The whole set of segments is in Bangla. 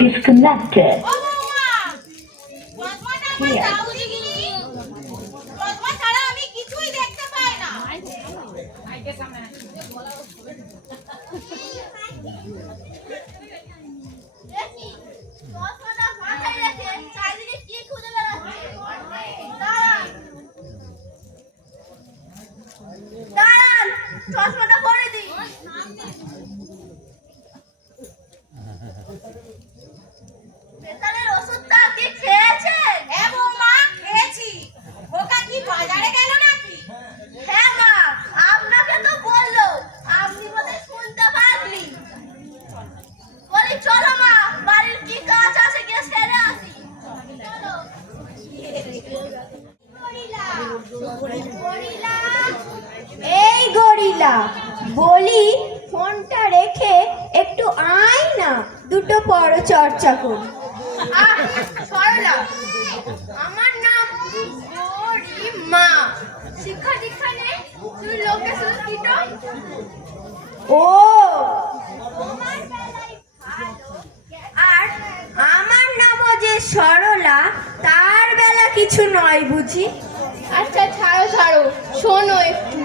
Disconnected. চশমাটা পরে দিই। বেতালের ওষুধটা কি খেয়েছেন? হ্যাঁ বৌমা, খেয়েছি। ওকা কি বাজারে গেল নাকি? হ্যাঁ মা, আপনাকে তো বললো, আপনি বোধহয় শুনতে পাননি। বলি চলো মা, বাড়ির কি কাজ আছে গিয়ে সেরে আসি। চলো। এই গরিলা, বলি ফোনটা রেখে একটু আয় না, দুটো পরচর্চা করি। সরলা, আমার নাম গরিমা। শিক্ষা দীক্ষা নেই, তুই লোকে শুধু কিটো। ও, আর আমার নামও যে সরলা, তার বেলা কিছু নয় বুঝি। আচ্ছা ছাড়ো ছাড়ো, শোনো একটু,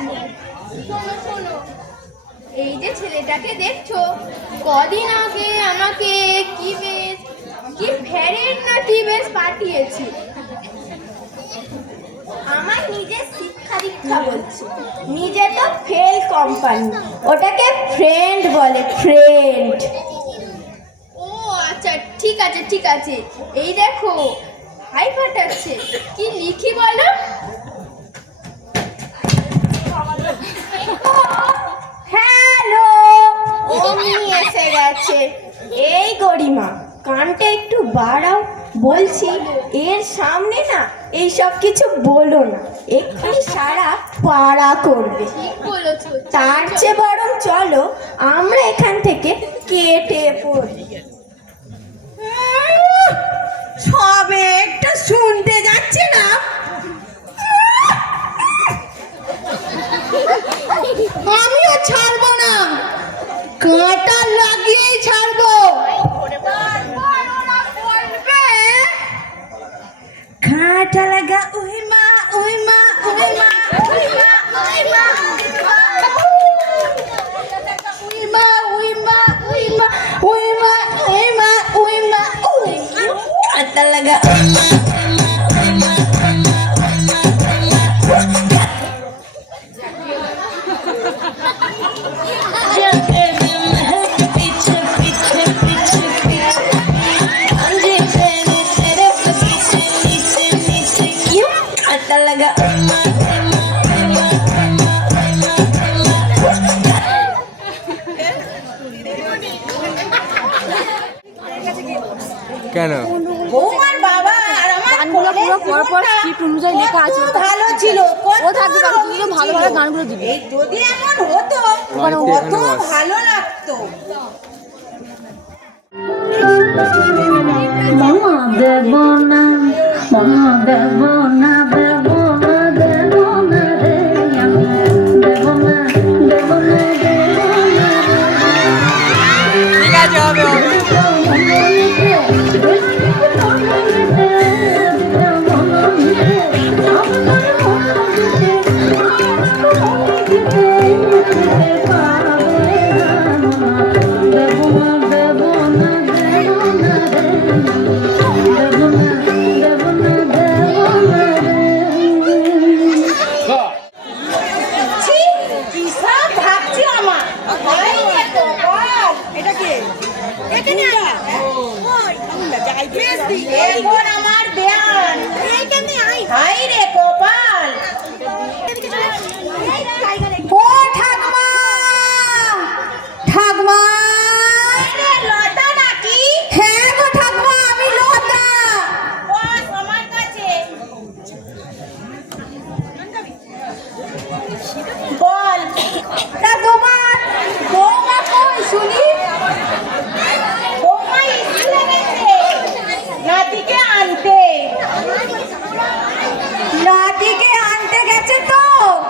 শোনো। এই যে ছেলেটাকে দেখছো, কদিন আগে আমাকে কি ফেরেন না টিবেস পাঠিয়েছি। আমার নিজের শিক্ষা দীক্ষা বলছি, নিজে তো ফেল কোম্পানি, ওটাকে ফ্রেন্ড বলে, ফ্রেন্ড। ও আচ্ছা, ঠিক আছে। এই দেখো হাই ফাটাচ্ছে, কি লিখি বলো? হ্যালো, ওমি এসে গেছে। এই গরিমা, কানটা একটু বাড়াও, বলছি এর সামনে না এইসব কিছু বলো না, এক্ষুনি সারা পাড়া করবে। তার চেয়ে বরং চলো আমরা এখান থেকে কেটে পড়ি। সবে একটা শুনতে যাচ্ছে না, আমিও ছাড়বো না, কাঁটা লাগিয়েই ছাড়বো। কাঁটা লাগা, ওই মা কাঁটা লাগা। কেন বৌমার বাবা আর আমার গানগুলো পুরো পরপর স্ক্রিপ্ট অনুযায়ী লেখা আছে, ভালো ছিল। ও থাকবে বাকি তুমি ভালো ভালো গানগুলো দিবে। যদি এমন হতো কত ভালো লাগতো। মামা দেব না, মামা দেব না, দেব না, দেব না রে, দেব না, দেব না, দেব না। ঠিক আছে, হবে। দেব না, দেব না, দেব না, দেব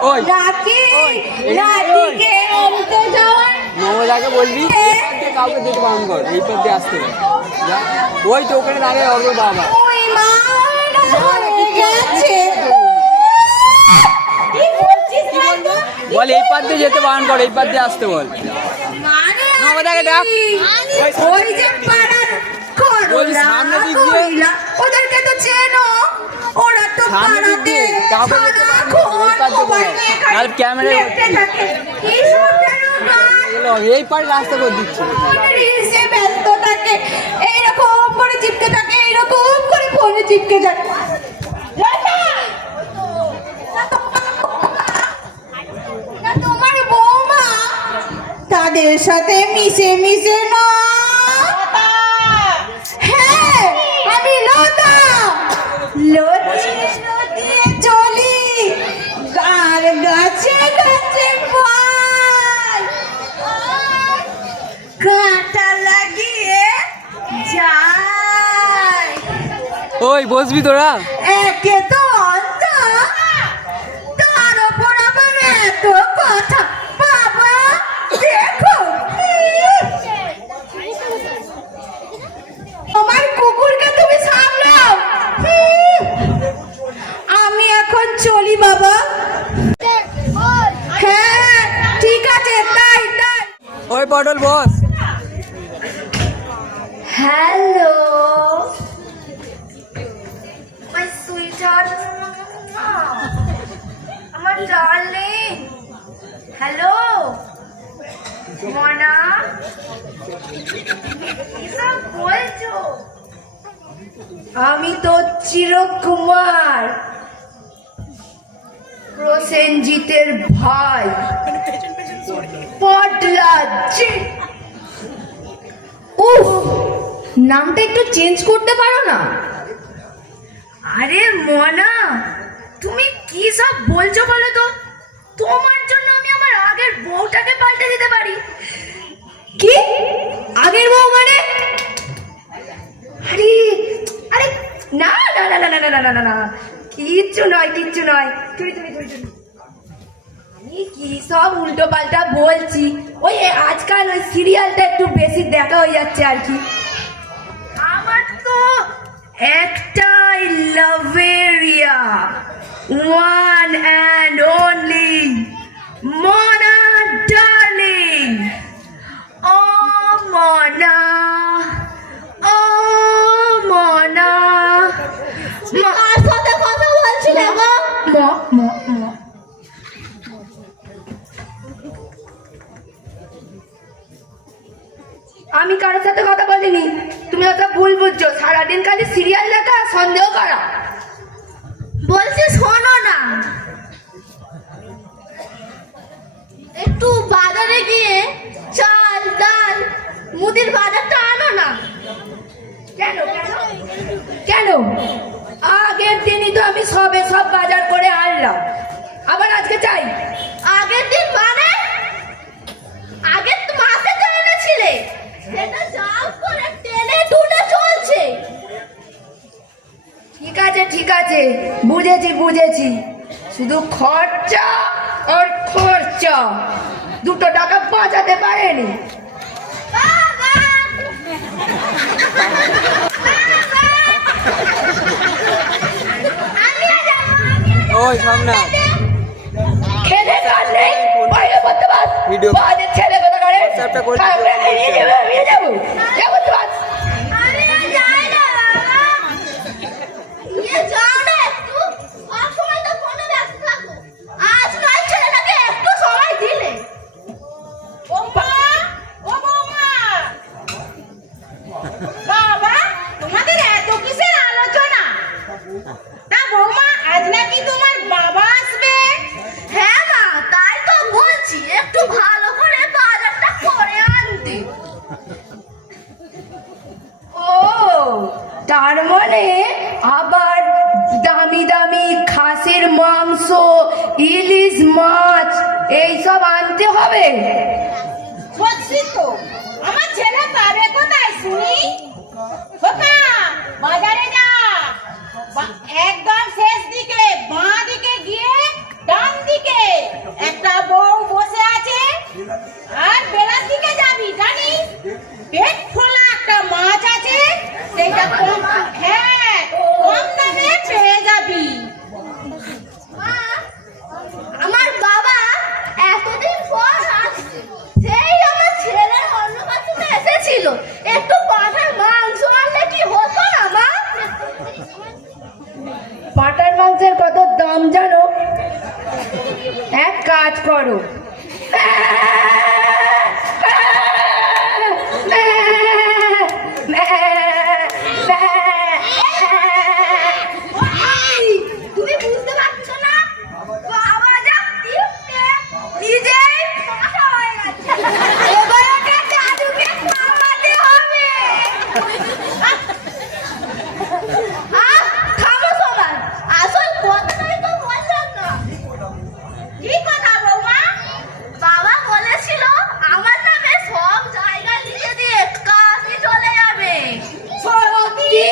ওই নাকি ওই, নাতিকে আনতে যাওয়ার মমতাকে বলবি কাউকে যেতে বারণ কর, এই পথ দিয়ে আসতে হবে। যা, ওই তো ওখানে দাঁড়িয়ে ওর বাবা। ওই মা ধরে গেছে। কি বলছিস বলতো? বল এই পথ দিয়ে যেতে বারণ কর, এই পথ দিয়ে আসতে বল। মানে মমতাকে ডাক। ওই যে পাড়ার ওই সামনে দিক দিয়ে। কইলা, ওদেরকে তো চেনো, ওরা তো সামনে দিক পাড়াতে দিয়ে, কাউকে যেতে বারণ কর, এই পথ দিয়ে মোবাইল বল। নিয়ে খালি নাহলে ক্যামেরায় লেপটে থাকে। কি সুন্দর গান। এগুলো এই পারে রাস্তা করে দিচ্ছে। রিলসে ব্যস্ত থাকে, এইরকম করে চিপকে থাকে, এইরকম করে ফোনে চিপকে যায়। না তোমার বৌমা তাদের সাথে মিশে মিশে না। হ্যাঁ আমি লতা, লতিয়ে লতিয়ে চলি, গার গাছে গাছে ফল, কাঁটা লাগিয়ে যায়। ওই বসবি তোরা? একে তো অন্ধ, তার উপর আবার এত কথা। বাবা দেখো, আমার কুকুরকে তুমি সামলাও। আমি এখন চলি বাবা। হ্যাঁ ঠিক আছে, তাই তাই। ওই পটল বস। হ্যালো মাই সুইটহার্ট, আমার ডার্লিং। হ্যালো মনা, কিসব বলছো? আমি তো চিরকুমার, প্রসেনজিতের ভাই, পটলাজি। উফ, নামটা একটু চেঞ্জ করতে পারো না? আরে মনা, তুমি কি সব বলছো বলো তো? তোমার জন্য আমি আমার আগের বউটাকে পাল্টে দিতে পারি। কি আগের বউ মানে? আরে আরে না না না না না না না না না, কিচ্ছু নয় কিচ্ছু নয়। তুই তুই তুই তুই আমি কি সব উল্টো পাল্টা বলছি, ওই আজকাল ওই সিরিয়ালটা একটু বেশি দেখা হয়ে যাচ্ছে আর কি। আমার তো একটাই লাভেরিয়া, ওয়ান অ্যান্ড অনলি মনা ডার্লিং। ও মনা, ও মনা, কার সাথে কথা বলছিলে গো? ম ম ম আমি কারোর সাথে কথা বলিনি, তুমি ওটা ভুল বুঝছো। সারাদিন খালি সিরিয়াল দেখা, সন্দেহ করা। বলছি শোনো না, একটু বাজারে গিয়ে চাল ডাল মুদির বাজারটা আনো না। কেন কেন কেন? আগের দিনই তো আমি সব বাজার করে আনলাম, আবার আজকে চাই? আগের দিন মানে আগের মাসে তো এনেছিলে, সেটা যাও করে টেনে টুনে চলছে। ঠিক আছে বুঝেছি বুঝেছি, শুধু খরচা আর খরচা, দুটো টাকা বাঁচাতে পারেনি। ওই সামনে খেলে কাজ নেই, বাইরে করতে পার। ভিডিও বাজে ছেলে কথা করে WhatsApp-টা করে দিও। আমরা নিয়ে যাবো, নিয়ে যাবো, যা করতে পার। বাবা, তোমাদের এত কিসের আলোচনা? না বৌমা, আজ নাকি তোমার বাবা আসবে? হ্যাঁ মা, তাই তো বলছি একটু ভালো করে বাজারটা করে আনতে। ও তার মানে আবার দামি দামি খাসির মাংস, ইলিশ মাছ এইসব আনতে হবে। সত্যি তো, আমার ছেলে পাবে কোথায় শুনি? খোকা, বাজারে যা, একদম শেষ দিকে, বাঁ দিকে গিয়ে ডান দিকে পাঁঠার মাংসের কত দাম জানো? এক কাজ করো, তুমি বুঝতে পারছো না? বাবা যা কিউটে নিজেই পাশা হয়ে গেছে। এবার ওকে দাদুকে খাওয়াতে হবে। থামো সবাই, আসল কথাটাই তো বললাম না। কি কথা বৌমা? বাবা বলেছিল আমার নামে সব জায়গা লিখে দিয়ে কাশি চলে যাবে। সত্যি?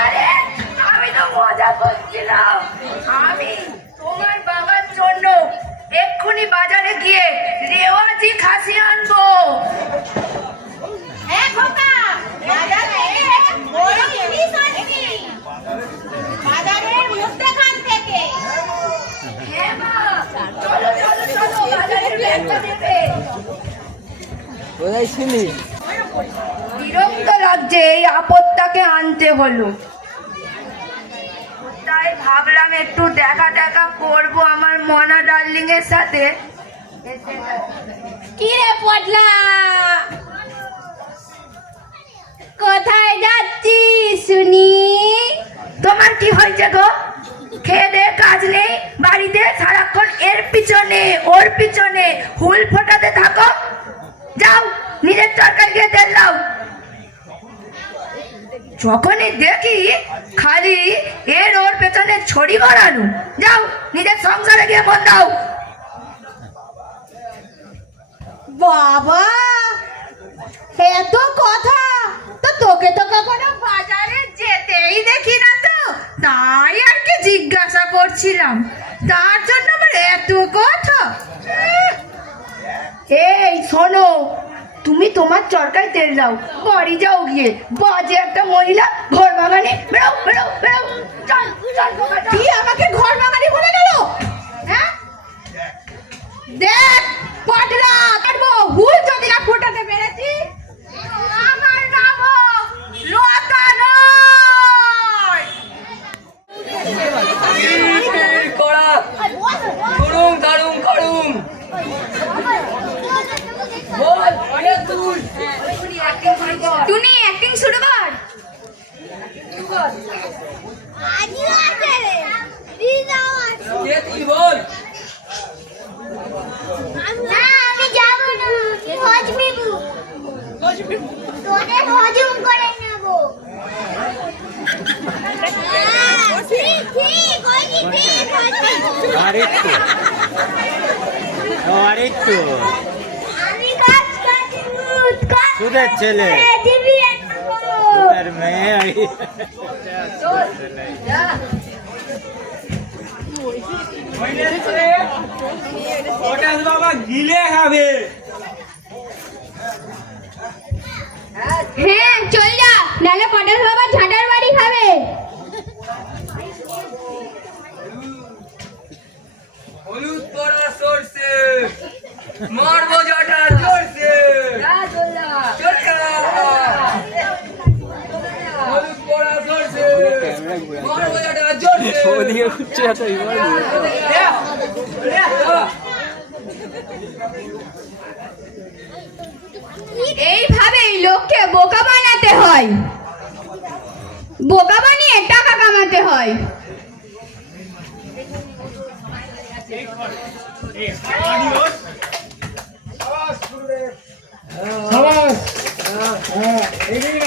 আরে আমি তো মজা করছিলাম। আমি তোমার বাবার জন্য এক্ষুনি বাজারে গিয়ে রেওয়াজি খাসি আনবো। খোকা, বাজারে বড় জিনিস আনবি। বাজারের মধ্যেখান থেকে। হ্যাঁ মা, চলো চলো চলো, বাজারের ব্যাগটা দেবে। কোথায় ছিলি? বিরক্ত লাগছে এই আপদটাকে আনতে হলো, তাই ভাবলাম একটু দেখা দেখা করবো আমার মনা ডার্লিং এর সাথে। কি রে পটলা, কোথায় যাচ্ছিস শুনি? তোমার কি হয়েছে গো? খেয়ে দে কাজ নেই বাড়িতে, সারাক্ষণ এর পিছনে ওর পিছনে হুল ফোটাতে থাকো। যাও নিজের তরকারি গিয়ে তেল দাও। যখনই দেখি খালি এর ওর পেছনে ছড়ি ঘোরানো, যাও নিজের সংসারে গিয়ে মন দাও। বাবা, এত কথা তো, তোকে তো কখনো বাজারে যেতেই দেখি না তো, তাই আর কি জিজ্ঞাসা করছিলাম, তার জন্য আমার এত কথা। এই শোনো, তুমি তোমার চরকায় তেল দাও, বাড়ি যাও গিয়ে। বাজে একটা মহিলা, ঘর বাগানে। বেরো বেরো বেরো, চল চল খোকা, চল। কি আমাকে ঘর বাঙালি বলে গেল? হ্যাঁ, দেখ পটলা, কাটবো হুল যদি না ফোটাতে পেরেছি। আমার নাম লতা নয়। কড়া করুম দারুম করুম বল অনেক দূর। তুমি অ্যাক্টিং শুরু কর। কে তুই বল? আমি যাবো না, হজমিবু তোদের হজম করে নেবো। ঠিক ঠিক, ওই কি ঠিক আরেকটু আমি কাজ কাজ সুদের ছেলে দিবি সুদের মেয়ে ওটা বাবা গিলে খাবে। হ্যাঁ চল যা, নালে পটল বাবা ঝাঁটার বাড়ি খাবে। হলুদ পড়া সরষে মারবো জাটা জোরসে। হলুদ পড়া সরষে মারবো জাটা জোরসে। ওদিকে ঘুরছে এত এইভাবেই লোককে বোকা বানাতে হয়, বোকা বানিয়ে টাকা কামাতে হয়।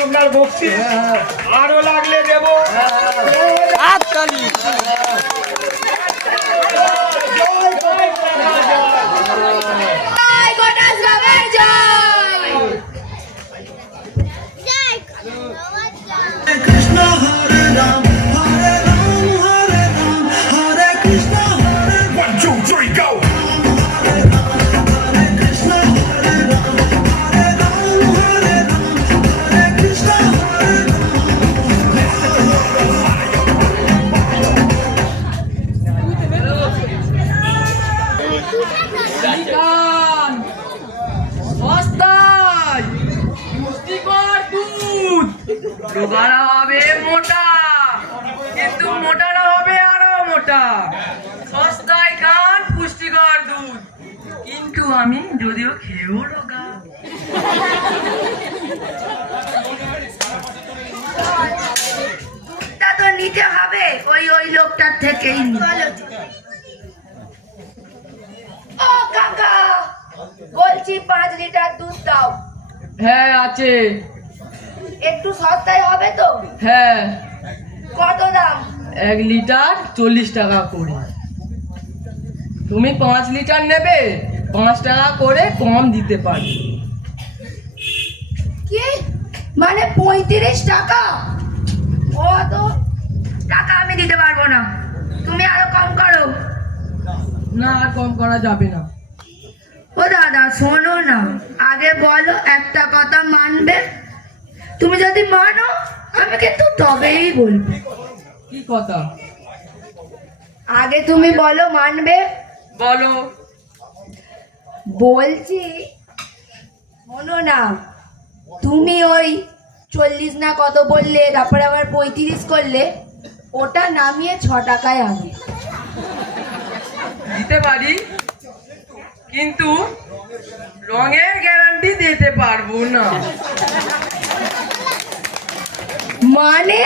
আপনার বক্সি আরো লাগলে দেবো। হাততালি। জয় গণেশ বাবার জয়। Krishna Hare Ram Hare Ram Hare Ram Hare Krishna Hare Ram 1 2 3 go Hare Ram Hare Krishna Hare Ram Hare Ram Hare Ram Hare Krishna Hare Ram সস্তায় গান পুষ্টিকর দুধ, কিন্তু আমি যদিও খেয়েও রোগা। তা তো নিতে হবে ওই লোকটার থেকেই নি। ও কাকা, বলছি 5 লিটার দুধ দাও। হ্যাঁ আছে। একটু সস্তায় হবে তো? হ্যাঁ, কত দাম? 1 লিটার 40 টাকা করে। তুমি 5 লিটার নেবে, 5 টাকা করে কম দিতে পারি। কি মানে 35 টাকা? অত টাকা আমি দিতে পারবো না, তুমি আরো কম করো। না, আর কম করা যাবে না। ও দাদা শোনো না, আগে বলো একটা কথা মানবে? তুমি যদি মানো আমি কিন্তু তবেই বলবো। কি কথা? আগে তুমি বলো মানবে? বলো। বলছি শোনো না, তুমি ওই 40 না কত বললে, তারপরে আবার 35 করলে, ওটা নামিয়ে 6 টাকায় আনো। দিতে পারি, কিন্তু রঙের গ্যারান্টি দিতে পারবো না। মানে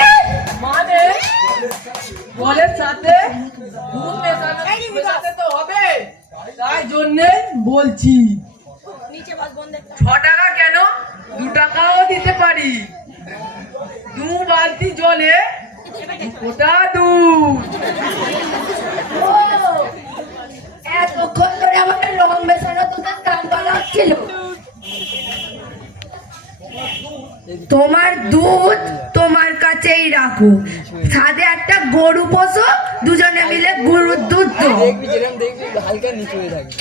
মানে জলের সাথে দুধ মেশাতে তো হবে, তাই জন্যে বলছি। 6 টাকা কেন, 2 টাকাও দিতে পারি। 2 বালতি জলে 2 ফোঁটা দুধ। ও, এতক্ষণ ধরে আমাকে রং মেশানো দুধের দাম বলা হচ্ছিল। তোমার দুধ তোমার কাছেই রাখো, সাথে একটা গরু পোষো, দুজনে মিলে গরুর দুধ দাও। দেখবি যেরকম দেখবি হালকা নিচু হয়ে থাকে।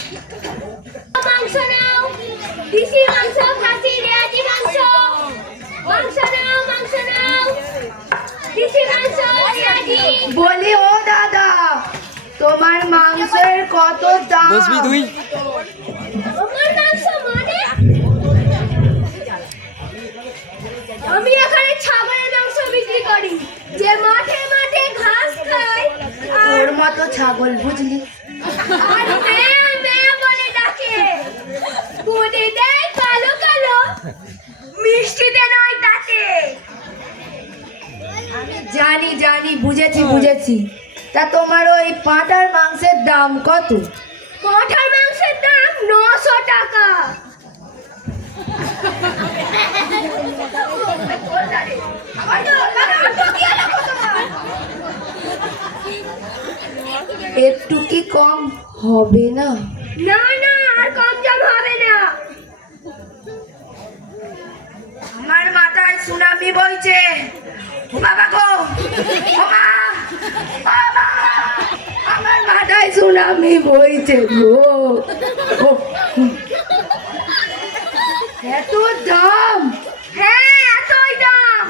মাংস নাও, দেশি মাংস, খাসি, রেয়াজি মাংস। মাংস নাও, মাংস নাও, দেশি মাংস, রেয়াজি। বলি ও দাদা, তোমার মাংসের কত দাম? বসবি তুই? আমার মাংস মানে? আমি এখানে ছাগলের মাংস বিক্রি করি, যে মাঠে মাঠে ঘাস খায় আর ওর মতো ছাগল বুঝলি। আর মেয়ে মেয়ে বলে ডাকে। পুঁটি দেয় কালো কালো, মিষ্টিতে নয় তাতে। আমি জানি জানি, বুঝেছি। তা তোমার ওই পাঁঠার মাংসের দাম কত? পাঁঠার মাংসের দাম 900 টাকা। একটু কি কম হবে না? না না, আর কম দাম হবে না। আমার মাথায় সুনামি বইছে। ও বাবা গো, ও মা, বাবা, আমার মাথায় সুনামি বইছে গো। ও, এত দাম? হ্যাঁ, এতই দাম।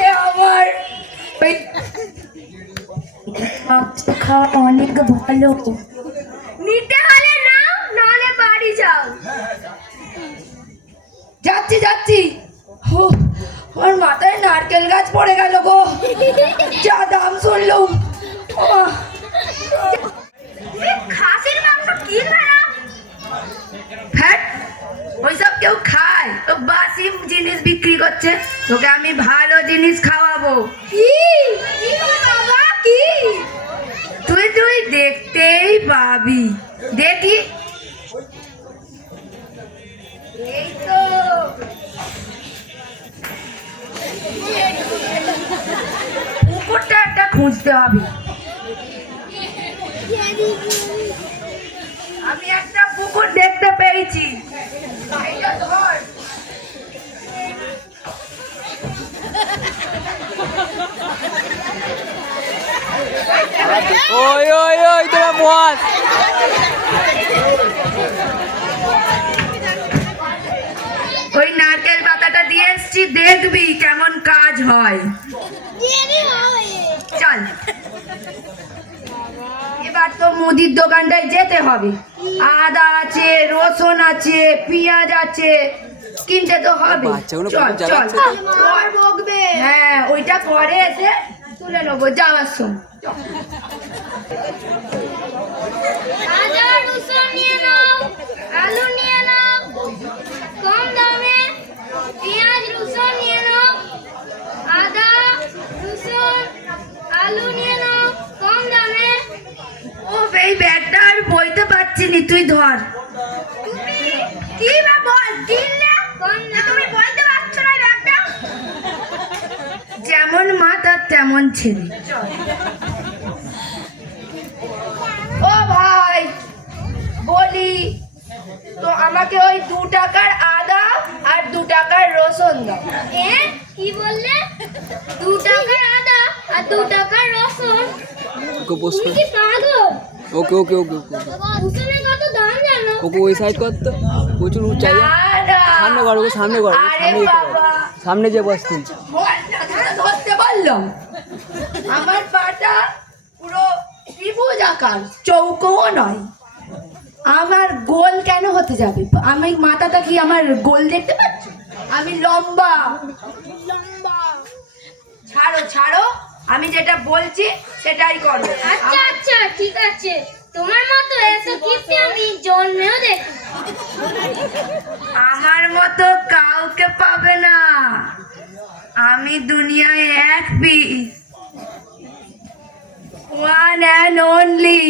এ আমার ওই মাছটা খাওয়া অনেক ভালো। নিতে হলে নাও, নাহলে বাড়ি যাও। যাচ্ছি। ও, ওর মাথায় নারকেল গাছ পড়ে গেল গো, যা দাম শুনলুম। ও, খাসির মাংস কিনবে না? ফ্যাট ওইসব কেউ খায়? তো বাসি জিনিস বিক্রি করছে, তোকে আমি ভালো জিনিস খাওয়াবো। কি গো বাবা, কি? তুই দেখতেই পাবি। দেখি, এই তো পুকুরটা একটা খুঁজতে হবে। আমি একটা পুকুর দেখতে পেয়েছি, এইটা ধর। ওই তোরা বস। ওই নারকেল পাতাটা দিয়ে এসছি, দেখবি কেমন কাজ হয়। চল, এবার তো মুদির দোকানটায় যেতে হবে। আদা আছে, রসুন আছে, পেঁয়াজ আছে, কিনতে তো হবে। বাচ্চাগুলো চল কত জ্বালাচ্ছে। আর বকবে। হ্যাঁ ওইটা পরে এসে তুলে নেবো যাওয়ার সময়। আদা রসুন নিয়ে নাও, আলু নিয়ে নাও কম দামে, পেঁয়াজ রসুন নিয়ে নাও, আদা রসুন আলু নিয়ে নাও কম দামে। ও এই ব্যাগটা আর বইতে পারছি নি, তুই ধর। তুমি কি বা বল দিলে কম দামে, তুমি বলতে পারছো না ব্যাগটা? যেমন মা তার তেমন ছেলে। ও ভাই বলি তো আমাকে ওই 2 টাকার আদা আর 2 টাকার রসুন দাও। কি বললে? 2 টাকার আদা আর 2 টাকার রসুন? ওকে বস তুমি কি পাগল? ওকে ওকে ওকে ওকে রসুনের কত দাম জানো? ওকে ওই সাইড কর তো, প্রচুর উঁচাই। না, না। সামনে কর ওকে, সামনে কর, আরে সামনে যেতে কর। বাবা। সামনে যে বস তুই। বল না, তাহলে ধরতে বললাম। আমার পাটা পুরো ত্রিভুজ আকার, চৌকোও নয়। আমার গোল কেন হতে যাবে? আমি মাথাটা কি আমার গোল দেখতে পাচ্ছ? আমি লম্বা। ছাড়ো ছাড়ো, আমি যেটা বলছি সেটাই করো। আচ্ছা আচ্ছা ঠিক আছে, তোমার মতো এত কিপ্টে আমি জন্মেও দেখি। আমার মতো কাউকে পাবে না। আমি দুনিয়ায় এক পিস, ওয়ান অ্যান্ড অনলি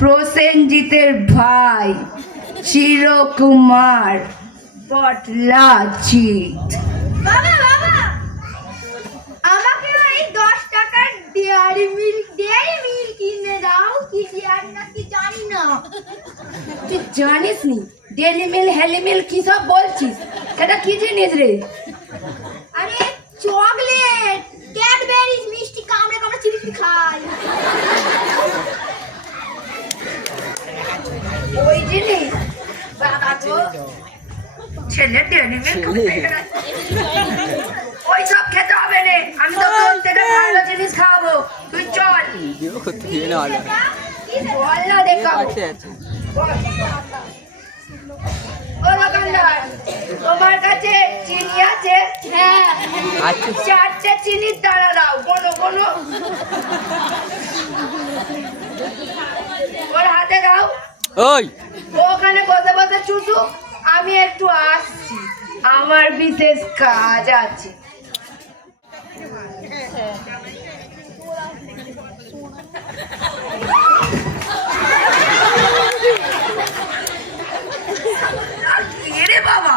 প্রসেনজিতের ভাই চিরকুমার পটলাচিত। বাবা বাবা, আমাকে ওই 10 টাকার ডেয়ারি মিল্ক কিনে দাও। কি ডেয়ারি না কি জানি না। তুই জানিস নি ডেলি মিল হেলি মিল কি সব বলছিস? সেটা কি জিনিস রে? আরে চকলেট, ক্যাডবেরিজ মিষ্টি কামড়ে কামড়ে চিবিয়ে খাই। ওই জিনিস বাবা গো, ছেলে ডেলি মিল ওই সব খেতে হবে রে। আমি তো তোর থেকে ভালো জিনিস খাওয়াবো, তুই চল। ভিডিও করতে দিয়ে না হলো। বল না দেখাবো। আচ্ছা আচ্ছা ও দোকানদার, তোমার কাছে চিনি আছে? হ্যাঁ, আচ্ছা 4টে চিনির দানা দাও। কোনো কোনো ওর হাতে দাও। ওই ও ওখানে বসে বসে চুষু, আমি একটু আসছি, আমার বিশেষ কাজ আছে। রে বাবা,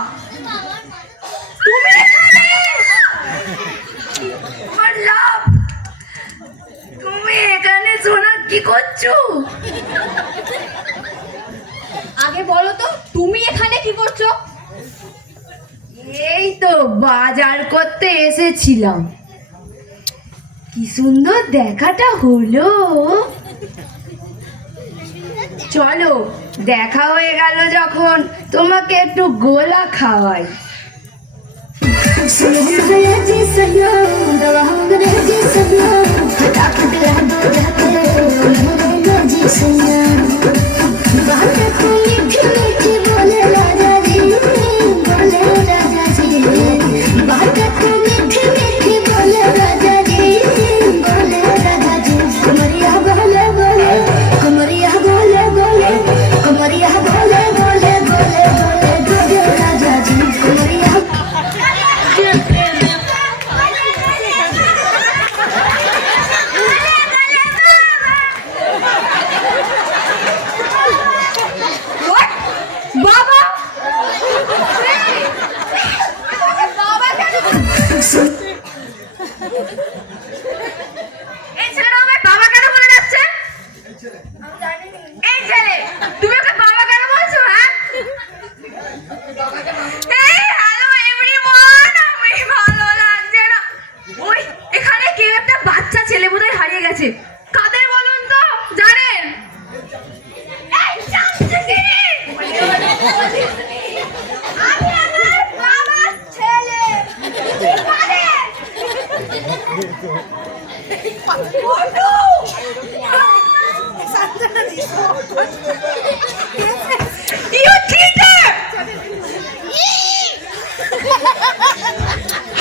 তুমি এখানে? আমার লাভ, তুমি এখানে সোনা কি করছো? আগে বলো তো তুমি এখানে কি করছো? এই তো বাজার করতে এসেছিলাম। কি সুন্দর দেখাটা হলো। চলো, দেখা হয়ে গেল যখন তোমাকে একটু গোলা খাওয়াই। এই ছেলেটা আমায় বাবা কেন বলে যাচ্ছে? এই ছেলে, তুমি ওকে বাবা কেন বলছো? হ্যাঁ, এই হ্যালো এভরিওয়ান, আমি ভালো লাগছে না। ওই এখানে কেউ একটা বাচ্চা ছেলে বোধহয় হারিয়ে গেছে। কাদের বলুন তো, জানেন? এই চামচিকি! আমি আমার বাবার ছেলে। You cheater!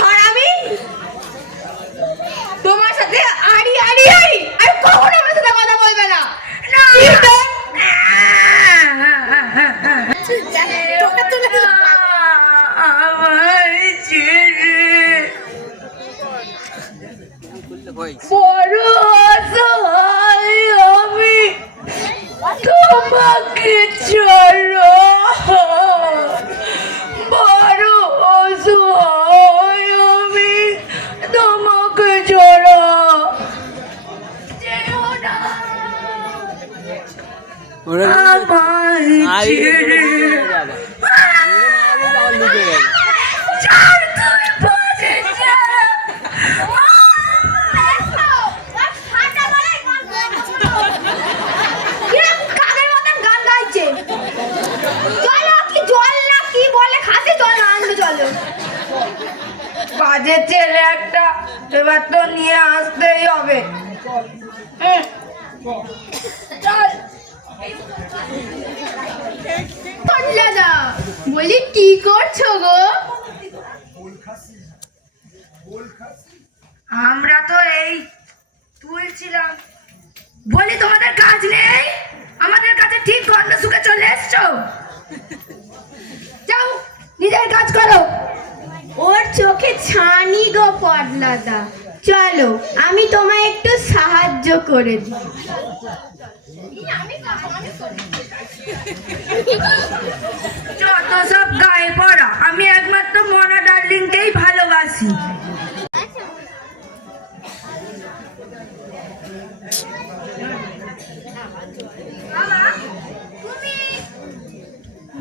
হারামি! ভয়েস। বড় অসহায় আমি, তোমাকে ছাড়া বড় অসহায় আমি, তোমাকে ছাড়া যেও না ওরা আমায় আরে ছেড়ে। লিখে গেল। চার দুই পাঁচে ছাড়া কাদের মতন গান গাইছে চলো কি জল না কি বলে খাসি চলো আনবে চলো বাজে ছেলে একটা, এবার তো নিয়ে আসতেই হবে। চল দাদা বলি কি করছো গো? আমরা তো এই তুলছিলাম। বলি তোমাদের কাজ নেই? আমাদের কাছে ঠিক গন্ধ শুকে চলে এসছো। যাও নিজের কাজ করো। ওর চোখে ছানি গো পটলাদা, চলো আমি তোমায় একটু সাহায্য করে দিই। যত সব গায়ে পড়া, আমি একমাত্র মনা ডার্লিংকেই ভালোবাসি।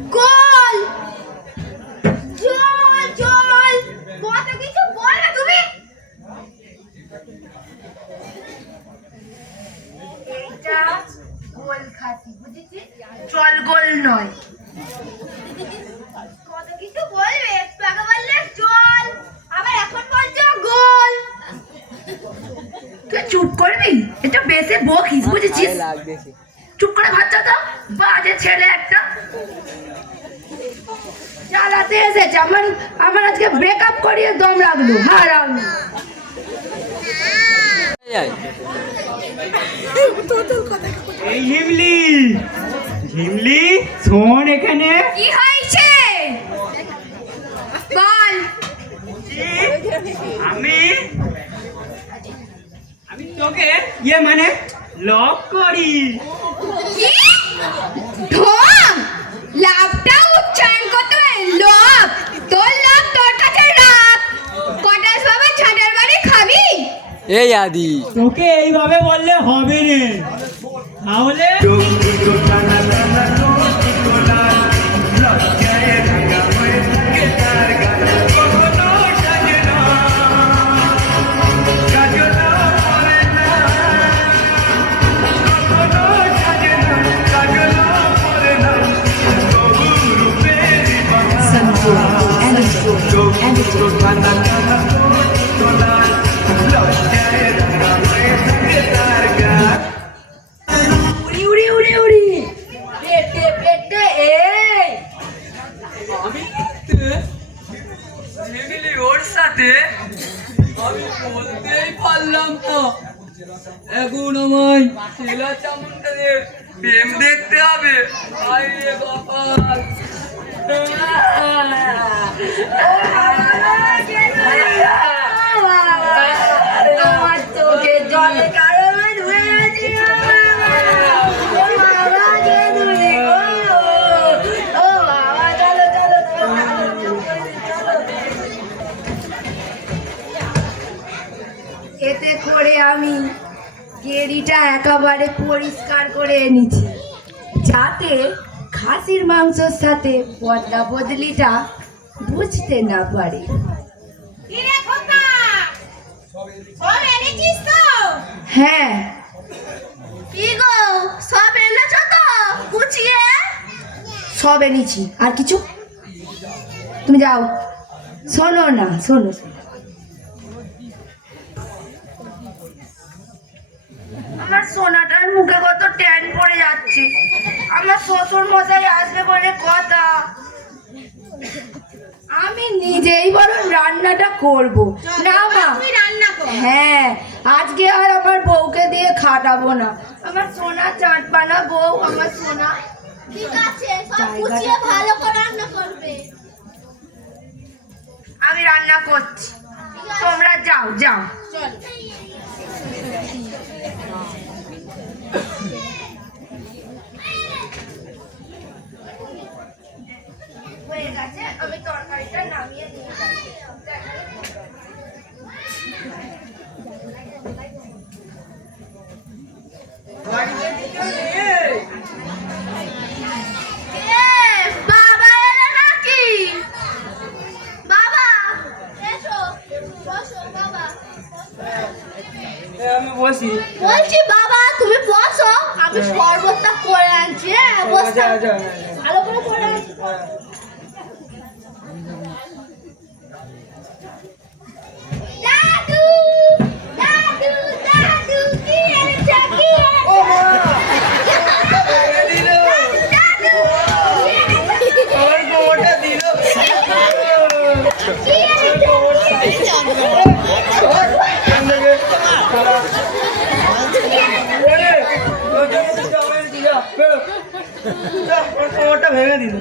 গোল জল জল কত কিছু বলবে তুমি। এইটা গোল খাসি, বুঝেছিস? চল গোল নয়। কত কিছু বলবে, একটু আগে বললে জল, আবার এখন বলছো গোল। তুই চুপ করবি? এটা বেশি বকিস, বুঝেছিস? আরে লাগতেছে। চুপ করে ভাবছা তো, বাজে ছেলে একটা। চালাতে এসেছে, আমার আজকে ব্রেকআপ করিয়ে দম রাখলো। হারাম। যাই। এই ঝিমলি, ঝিমলি শোন এখানে। কি হয়েছে বল। আমি আমি তোকে মানে লভ করি। কি ঢং, লাভটা উচ্চারণ করতে হয় লাভ। তোর লাভ তোর কাছে রাখ। কটাস বাবা ছাটার বাড়ি খাবি? এই আদি তোকে এইভাবে বললে হবে রে, তাহলে উড়ি উড়ি উড়ি উড়ি, পেটে পেটে। এই আমি মিলি ওর সাথে আমি বলতেই পারলাম না। এখন আমায় ছেলা চামুন্ডাদের প্রেম দেখতে হবে। আয় রে কপাল। তোমার চোখে জলে কারণে ধুয়ে গেছি। এতে করে আমি গেরিটা একেবারে পরিষ্কার করে এনেছি, যাতে খাসির মাংসের সাথে বদলা বদলিটা বুঝতে না পারে। কি রে খোকা, সব এনেছিস তো? হ্যাঁ, কি গো সব এনেছো তো গুছিয়ে? সব এনেছি। আর কিছু? তুমি যাও। শোনো না, শোনো। আমার সোনাটার মুখে কত ট্যান পড়ে যাচ্ছে। আমার শ্বশুর মশাই আসবে বলে কথা। আমি নিজেই বরং রান্নাটা করব। না মা, তুই রান্না কর। হ্যাঁ, আজকে আর আমার বউকে দিয়ে খাটাবো না। আমার সোনা চাঁদপানা বউ, আমার সোনা। ঠিক আছে, সব জায়গাটা গুছিয়ে তো- ভালো করে রান্না করবে। আমি রান্না করছি, তোমরা যাও যাও। চল। হয়ে গেছে, আমি তরকারিটা নামিয়ে দিয়ে বাবা এলো নাকি? বাবা এসো, বসো বাবা। আমি বসি। বলছি বাবা তুমি বসো, আমি শরবতটা করে আনছি। হ্যাঁ বসো, ভালো করে করে আনছি। দাদু দাদু দাদু কি এনেছো কি এনেছো? ও মা দিল দাদু আমার কোমরটা দিল কি এনেছো? কোমরটা ভেঙে দিল।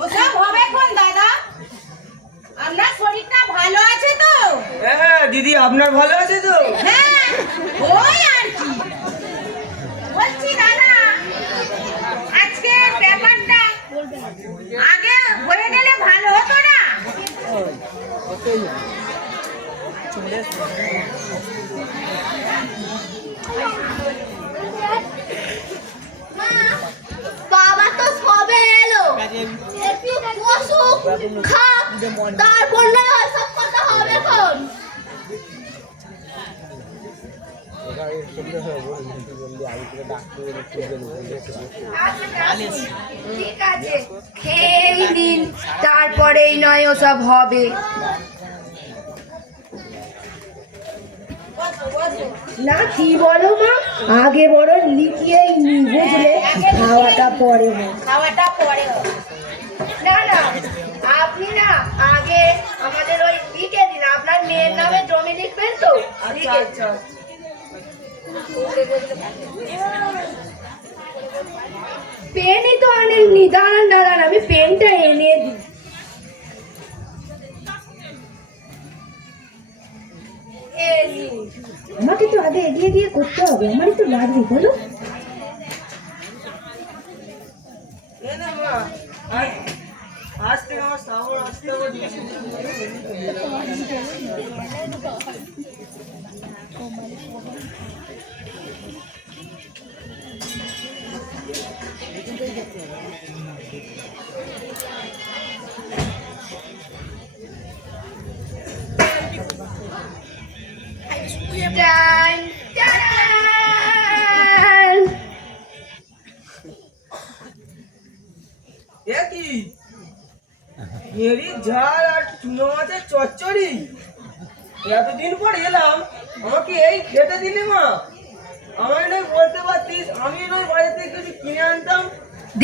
ওসব হবে কোন দাদা? আপনার শরীরটা ভালো আছে তো? হ্যাঁ দিদি, আপনার ভালো আছে তো? হ্যাঁ, ওই আর কি। বলছি দাদা, আজকে ব্যাপারটা আগে বলে নিলে ভালো হতো না? বাবা তো সবে এলো, একটু বসুক খাক, তারপর না হয় সব কথা হবে এখন। ঠিক আছে, খেয়েই নিন, তারপরেই নয় ওসব হবে। না কি বলো মা, আগে বড় লিখিয়েই নি বুঝলে, খাওয়াটা পরে হোক। খাওয়াটা পরে হবে। না না, আপনি না আগে আমাদের ওই লিখে দিন, আপনার মেয়ের নামে জমি লিখবেন তো? আচ্ছা আচ্ছা। পেনই তো আনেননি, দাঁড়ান দাঁড়ান আমি পেনটা এনে দিই। এই নিন। আমাকে তো আগে এগিয়ে গিয়ে করতে হবে, আমারই তো লাগবে বলো। এ না মা, আজ থেকে আমার শ্রাবণ আসতে হবে। টান, টান। এ কি মেরি ঝাল আর চুনো মাছের চচ্চড়ি? এতদিন পর এলাম, আমাকে এই খেতে দিলি মা? আমায় নয় বলতে পারতিস, আমি নয় বাড়ি থেকে কিছু কিনে আনতাম।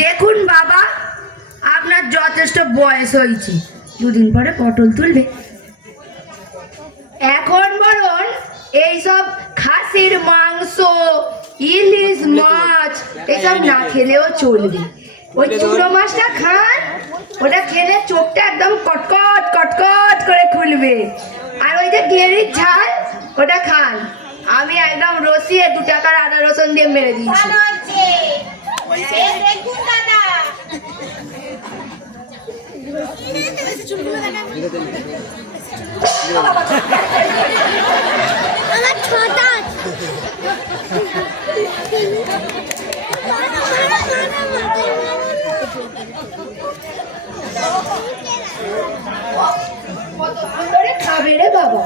দেখুন বাবা, আপনার যথেষ্ট বয়স হয়েছে, দুদিন পরে পটল তুলবে। এখন বরং এইসব খাসির মাংস, ইলিশ মাছ এসব না খেলেও চলবে। ওই চুনো মাছটা খান, ওটা খেলে চোখটা একদম কটকট কটকট করে খুলবে। আর ওই যে গেরির ঝাল ওটা খান, আমি একদম রসিয়ে 2 টাকার আদা রসুন দিয়ে মেরে দিয়েছি। ভালো হচ্ছে। এই দেখুন দাদা, আমার ছোটা খাবে রে বাবা।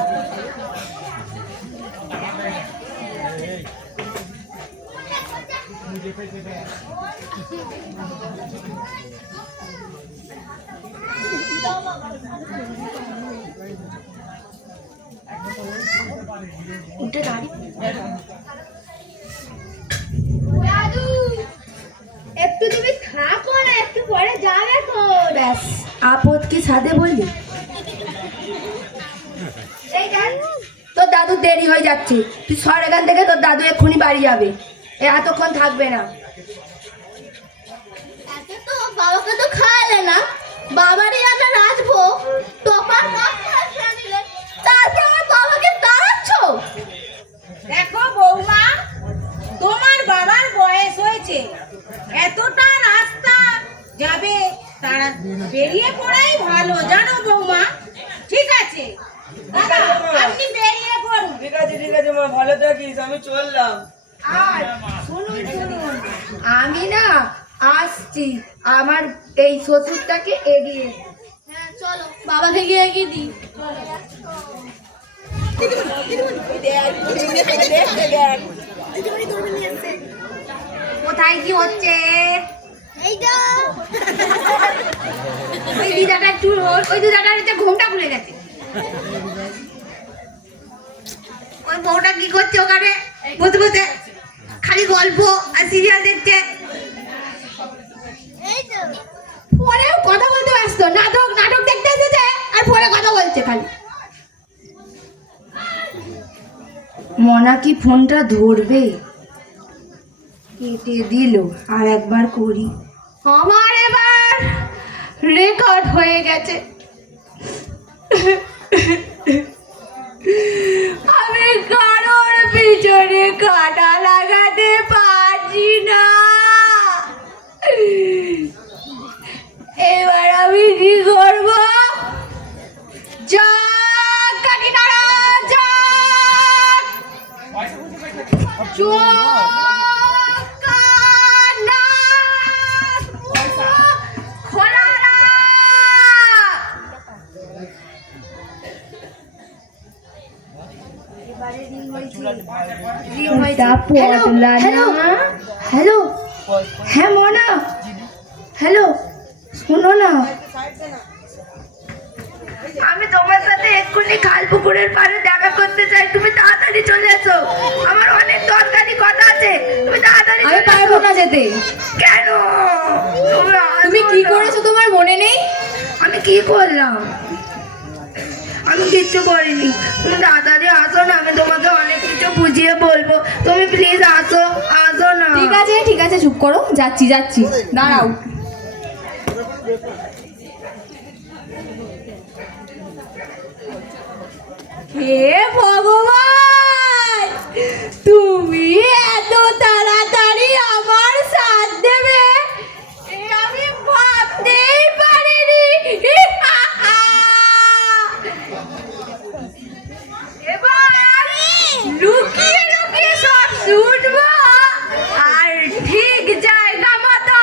উঠে দাঁড়িয়ে দাদু, একটু তুমি থাকো না, একটু পরে যাবে তো। ব্যাস, আপদ কি সাধে বললি? এই দেখ, তোর দাদু দেরি হয়ে যাচ্ছে, তুই সর এখান থেকে, তোর দাদু এক্ষুনি বাড়ি যাবে, এতক্ষণ থাকবে না। বাবাকে তো খাওয়ালে না, বাবারই একটা রাজভোগ টপার কাপ নিলে, তারপর আমার বাবাকে তাড়াচ্ছ। দেখো বৌমা, তোমার বাবার বয়স হয়েছে, এতটা রাস্তা যাবে, তারা বেরিয়ে পড়াই ভালো, জানো বৌমা। ঠিক আছে দাদা, আপনি বেরিয়ে পড়ুন। ঠিক আছে মা, ভালো থাকিস, আমি চললাম। আর শুনুন শুনুন, আমি না আসছি আমার এই শ্বশুরটাকে এগিয়ে। হ্যাঁ চলো, বাবাকে গিয়ে এগিয়ে দিই। কোথায় কি হচ্ছে? এইটা ওই দিদাটা একটু ওই দিদাটার হচ্ছে ঘুমটা খুলে গেছে। ওই বউটা কি করছে ওখানে বসে বসে খালি গল্প আর সিরিয়াল দেখছে। এই তো পরেও কথা বলতে ব্যস্ত, নাটক নাটক দেখতে এসেছে আর পরে কথা বলছে খালি। মনা কি ফোনটা ধরবে? কেটে দিল। আর একবার করি। আমার এবার রেকর্ড হয়ে গেছে। আমি কারোর পিছনে কাটা লাগাতে পারছি না। এবার আমি কি করব? যা কাটি নাড়া, যা খোলা হ্যালো, হ্যাঁ মনা, হ্যালো শোনো না, আমি তোমার সাথে এক্ষুনি খাল পুকুরের পাড়ে দেখা করতে চাই, তুমি তাড়াতাড়ি চলে এসো, আমার অনেক দরকারি কথা আছে, তুমি তাড়াতাড়ি। আমি পারবো না যেতে। কেন? তুমি কি করেছো তোমার মনে নেই? আমি কি করলাম? আমি কিচ্ছু করিনি, তুমি তাড়াতাড়ি আসো না, আমি তোমাকে অনেক কিছু বুঝিয়ে বলবো, তুমি প্লিজ আসো, আসো না। ঠিক আছে চুপ করো, যাচ্ছি যাচ্ছি, দাঁড়াও। হে ভগবান, তুমি এত তাড়াতাড়ি আমার সাথ দেবে এ আমি ভাবতেই পারিনি। এবার লুকিয়ে লুকিয়ে সব শুনবো আর ঠিক জায়গা মতো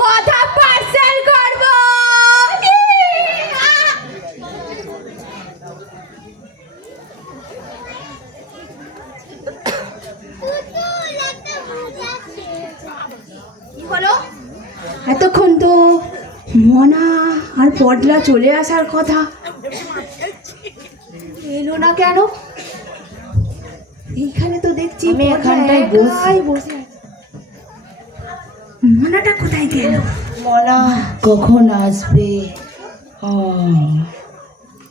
কথা পার্সেল করবো। কি হলো? এতক্ষণ তো মনা আর পটলা চলে আসার কথা, এলো না কেন? এইখানে তো দেখছি আমি এখানটায় বসে। মনাটা কোথায় গেল? মনা কখন আসবে?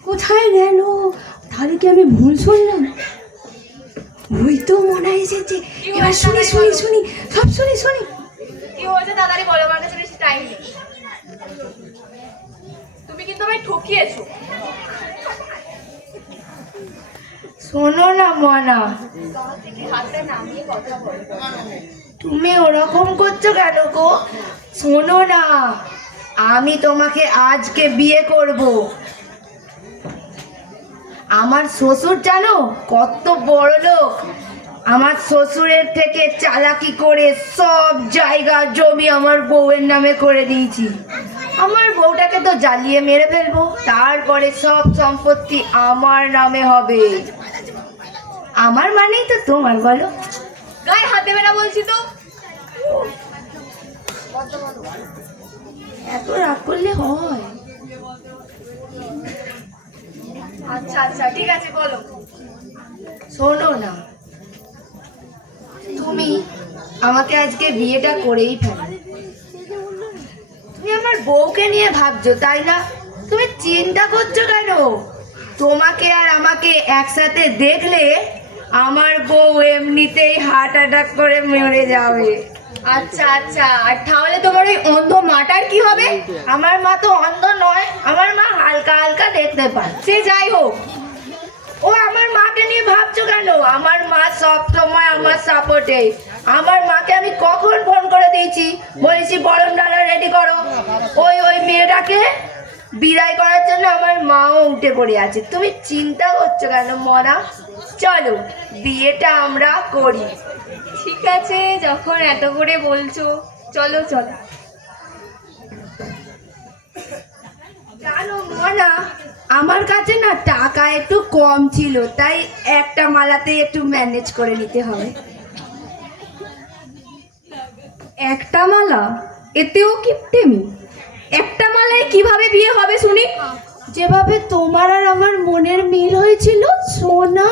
কোথায় গেল? তাহলে কি আমি ভুল শুনলাম? ওই তো মনা এসেছে, এবার শুনি সব শুনি। কি হয়েছে তাড়াতাড়ি বলো, আমার কাছে বেশি টাইম নেই। তুমি কিন্তু আমায় ঠকিয়েছো। শোনো না মনা, হাতটা নামিয়ে কথা বলো। তুমি ওরকম করছো কেন গো? শোনো না, আমি তোমাকে আজকে বিয়ে করব। আমার শ্বশুর জানো কত বড় লোক, আমার শ্বশুরের থেকে চালাকি করে সব জায়গা জমি আমার বউয়ের নামে করে দিয়েছি। আমার বউটাকে তো জ্বালিয়ে মেরে ফেলবো, তারপরে সব সম্পত্তি আমার নামে হবে। আমার মানেই তো তোমার, বলো? গায়ে হাত দেবে না বলছি তো। এত রাগ করলে হয়? আচ্ছা ঠিক আছে বলো। শোনো না, তুমি আমাকে আজকে বিয়েটা করেই ফেলো। তুমি আমার বউকে নিয়ে ভাবছো তাই না? তুমি চিন্তা করছো কেন? তোমাকে আর আমাকে একসাথে দেখলে আমার বউ এমনিতেই হার্ট অ্যাটাক করে মরে যাবে। আচ্ছা আচ্ছা, আর তাহলে তোমার ওই অন্ধ মাটার কি হবে? আমার মা তো অন্ধ নয়, আমার মা হালকা হালকা দেখতে পায়। সে যাই হোক, ও আমার মাকে নিয়ে ভাবছো কেন? আমার মা সব সময় আমার সাপোর্টে। আমার মাকে আমি কখন ফোন করে দিয়েছি, বলেছি বরণ ডালা রেডি করো, ওই মেয়েটাকে বিদায় করার জন্য আমার মাও উঠে পড়ে আছে। তুমি চিন্তা করছো কেন মনা? চলো বিয়েটা আমরা করি। ঠিক আছে, যখন এত করে বলছো, চলো চলো। জানো মনা, আমার কাছে না টাকা একটু কম ছিল, তাই একটা মালাতে একটু ম্যানেজ করে নিতে হবে। একটা মালা? এতেও কিপটেমি? একটা মালায় কিভাবে বিয়ে হবে শুনি? যেভাবে তোমার আর আমার মনের মিল হয়েছিল সোনা।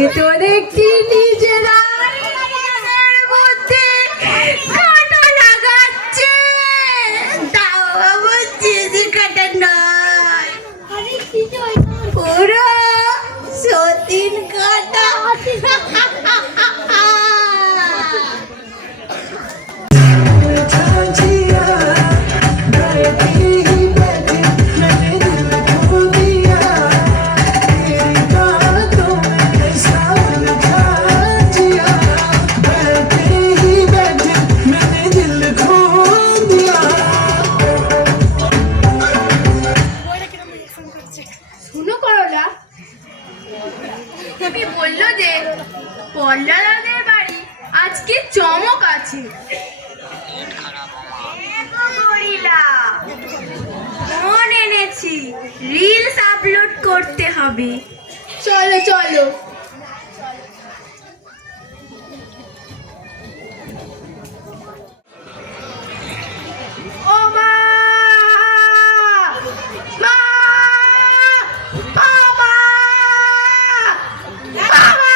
এ তো দেখছি নিজেরাই নিজেদের মধ্যে কাঁটা লাগাচ্ছে। তাও আবার চিজি কাটা নয়, পুরো সতীন কাটা। শুনো করলা, তুমি বললো যে পল্লাদাদের বাড়ি আজকে চমক আছে। গরিলা ফোন এনেছি, রিলস আপলোড করতে হবে। চলো চলো। ও মা, মা, বাবা, বাবা।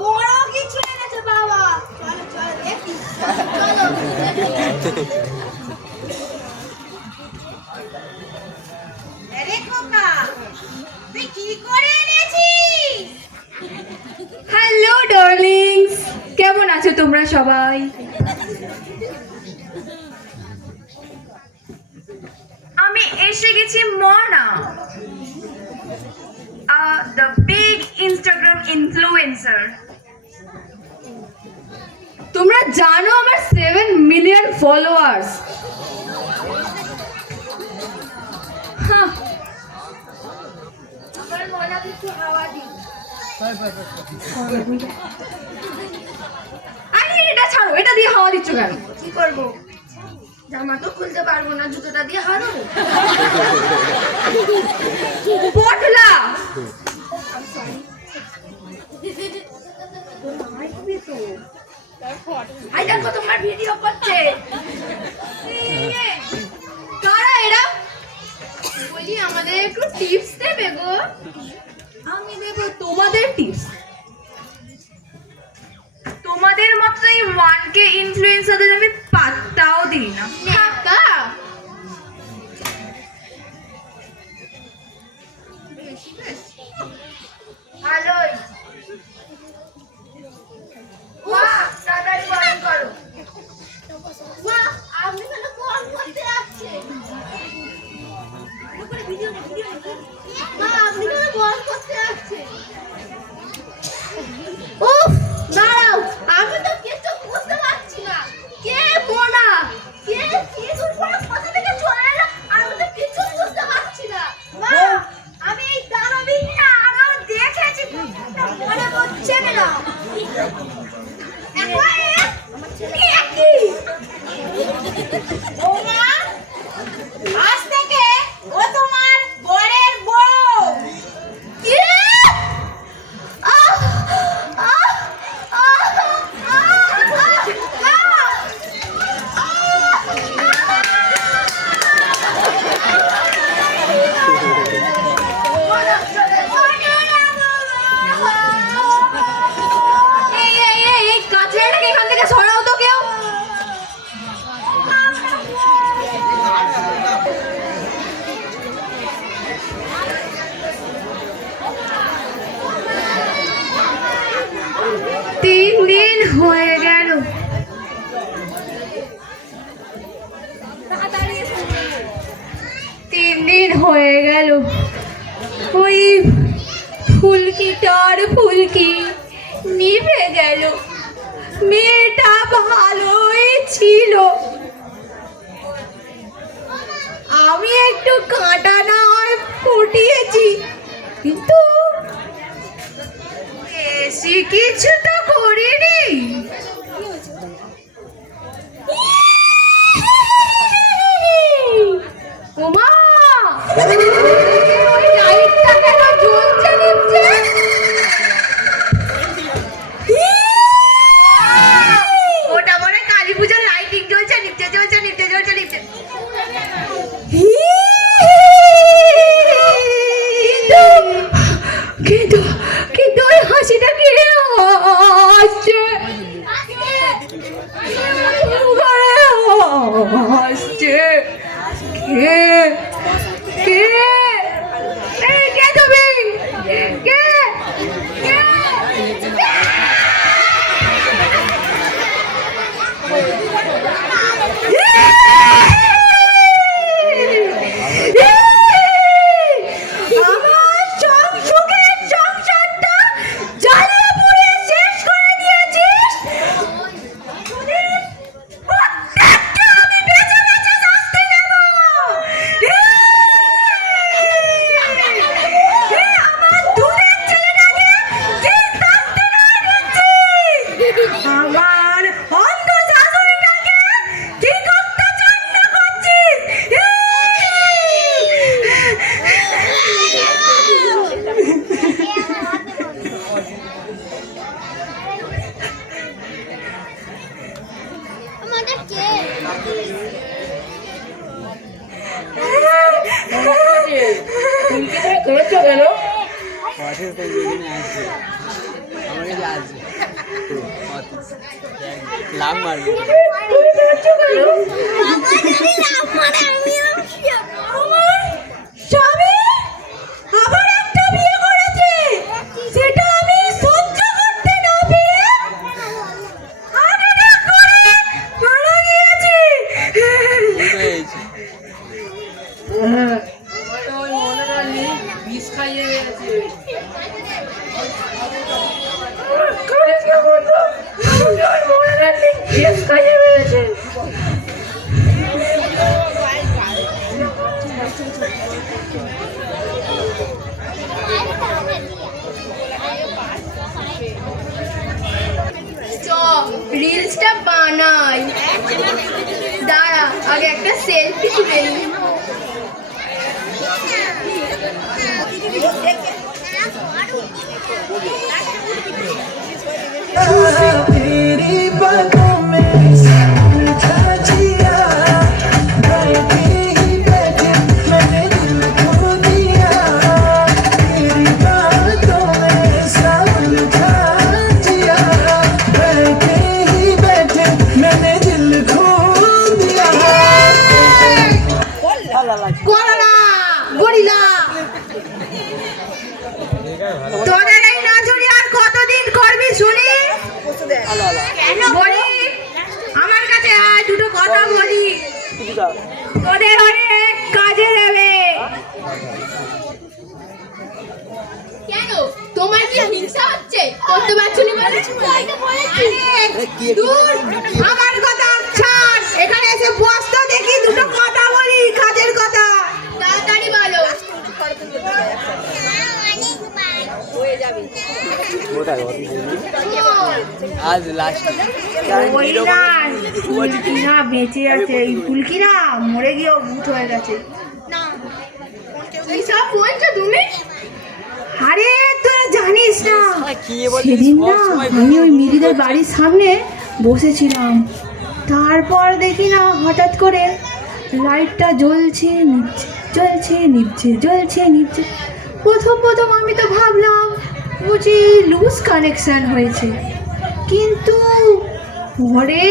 বড় কিছু এনেছে বাবা। চলো চলো দেখি। আরে খোকা, তুই কি করে এনেছিস? হ্যালো ডার্লিংস, কেমন আছো তোমরা সবাই? আমি এসে গেছি মনা, দ্য বিগ ইনস্টাগ্রাম ইনফ্লুয়েন্সার। তোমরা জানো আমার 7 মিলিয়ন ফলোয়ার্স। হ্যাঁ, আমার মনে কিছু হাওয়া দিই। আরে এটা ছাড়ো, এটা দিয়ে হাওয়া দিচ্ছ কেন? কি করবো? জামা তো খুলতে পারবো না, জুতোটা দিয়ে হারো। পটলা, আই দেখো তোমার ভিডিও করছে। কারা এরা? বলি আমাদের একটু টিপস দেবে গো। আমি দেব তোমাদের টিপস। তোমাদের মতো এই 1K ইনফ্লুয়েন্সারদের আমি পাত্তাও দিই না। টাকা ভালোই। বাহ, বৌমা, আজ থেকে ও তোমার বরের বউ। এই কাছড়াটাকে এখান থেকে সরাও তো কেউ। তিন দিন হয়ে গেল, ওই ফুলকিটার ফুলকি নিভে গেল। মেয়েটা ভালোই ছিল, আমি একটু কাঁটা না হয় ফুটিয়েছি, কিন্তু বেশি কিছু তো করিনি। ওমা, ওই লাইটটা কেন জ্বলছে নিভছে? ওটা মনে হয় কালী পুজোর লাইটিং জ্বলছে, নিভছে, জ্বলছে, নিভছে, জ্বলছে, নিভছে। কিন্তু কিন্তু ওই হাসিটা কি আসছে? আসছে কে? কে? এই কে তুমি? কে? কে? আমার সুখের সংসারটা জ্বালিয়ে পুড়িয়ে শেষ করে দিয়েছিস। প্রত্যেকটা আমি বেঁচে বেঁচে শাস্তি দেব। আমার দুধের ছেলেটাকে যে শাস্তি না দিচ্ছিস, আমার অন্ধ শাশুড়িটাকে কি করতে চান্না করছিস? অথিস তো এখানে আছে, আমার কাছে আছে অথিস, লাভ মারবে। স্বামী আবার একটা বিয়ে করেছে, সেটা আমি সহ্য করতে না পেরে আরেকটা করে মারা গিয়েছি। উল্টো হয়েছে। রিলসটা বানাই, দাঁড়া আগে একটা সেলফি তুলে নিই। तेरी बातों में उलझा जिया, बैठे ही बैठे मैंने दिल खो दिया। तेरी बातों में उलझा जिया, बैठे ही बैठे मैंने दिल खो दिया। গরিলা গরিলা, তোদের এই নাচুরি আর কতদিন করবি শুনি? বলি, আমার কাছে আয়, দুটো কথা বলি, তোদের অনেক কাজে দেবে। কেন তোমার কি হিংসা হচ্ছে? করতে পারছো না বলে? দূর, আমার কথা ছাড়, এখানে এসে বস তো দেখি, দুটো কথা বলি, কাজের কথা। তাড়াতাড়ি বলো। কোথায় আজ লাস্ট ওই না ফুলকি না বেঁচে আছে, এই ফুলকি না মরে গিয়েও ভূত হয়ে গেছে। এইসব বলছো তুমি? আরে তোরা জানিস না, কি বলছিস সেদিন না সব সময় আমি ওই মিরিদের বাড়ির সামনে বসেছিলাম, তারপর দেখি না হঠাৎ করে লাইটটা জ্বলছে নিভছে, জ্বলছে নিভছে, জ্বলছে নিভছে। প্রথম আমি তো ভাবলাম বুঝি লুজ কানেকশন হয়েছে, কিন্তু ওরে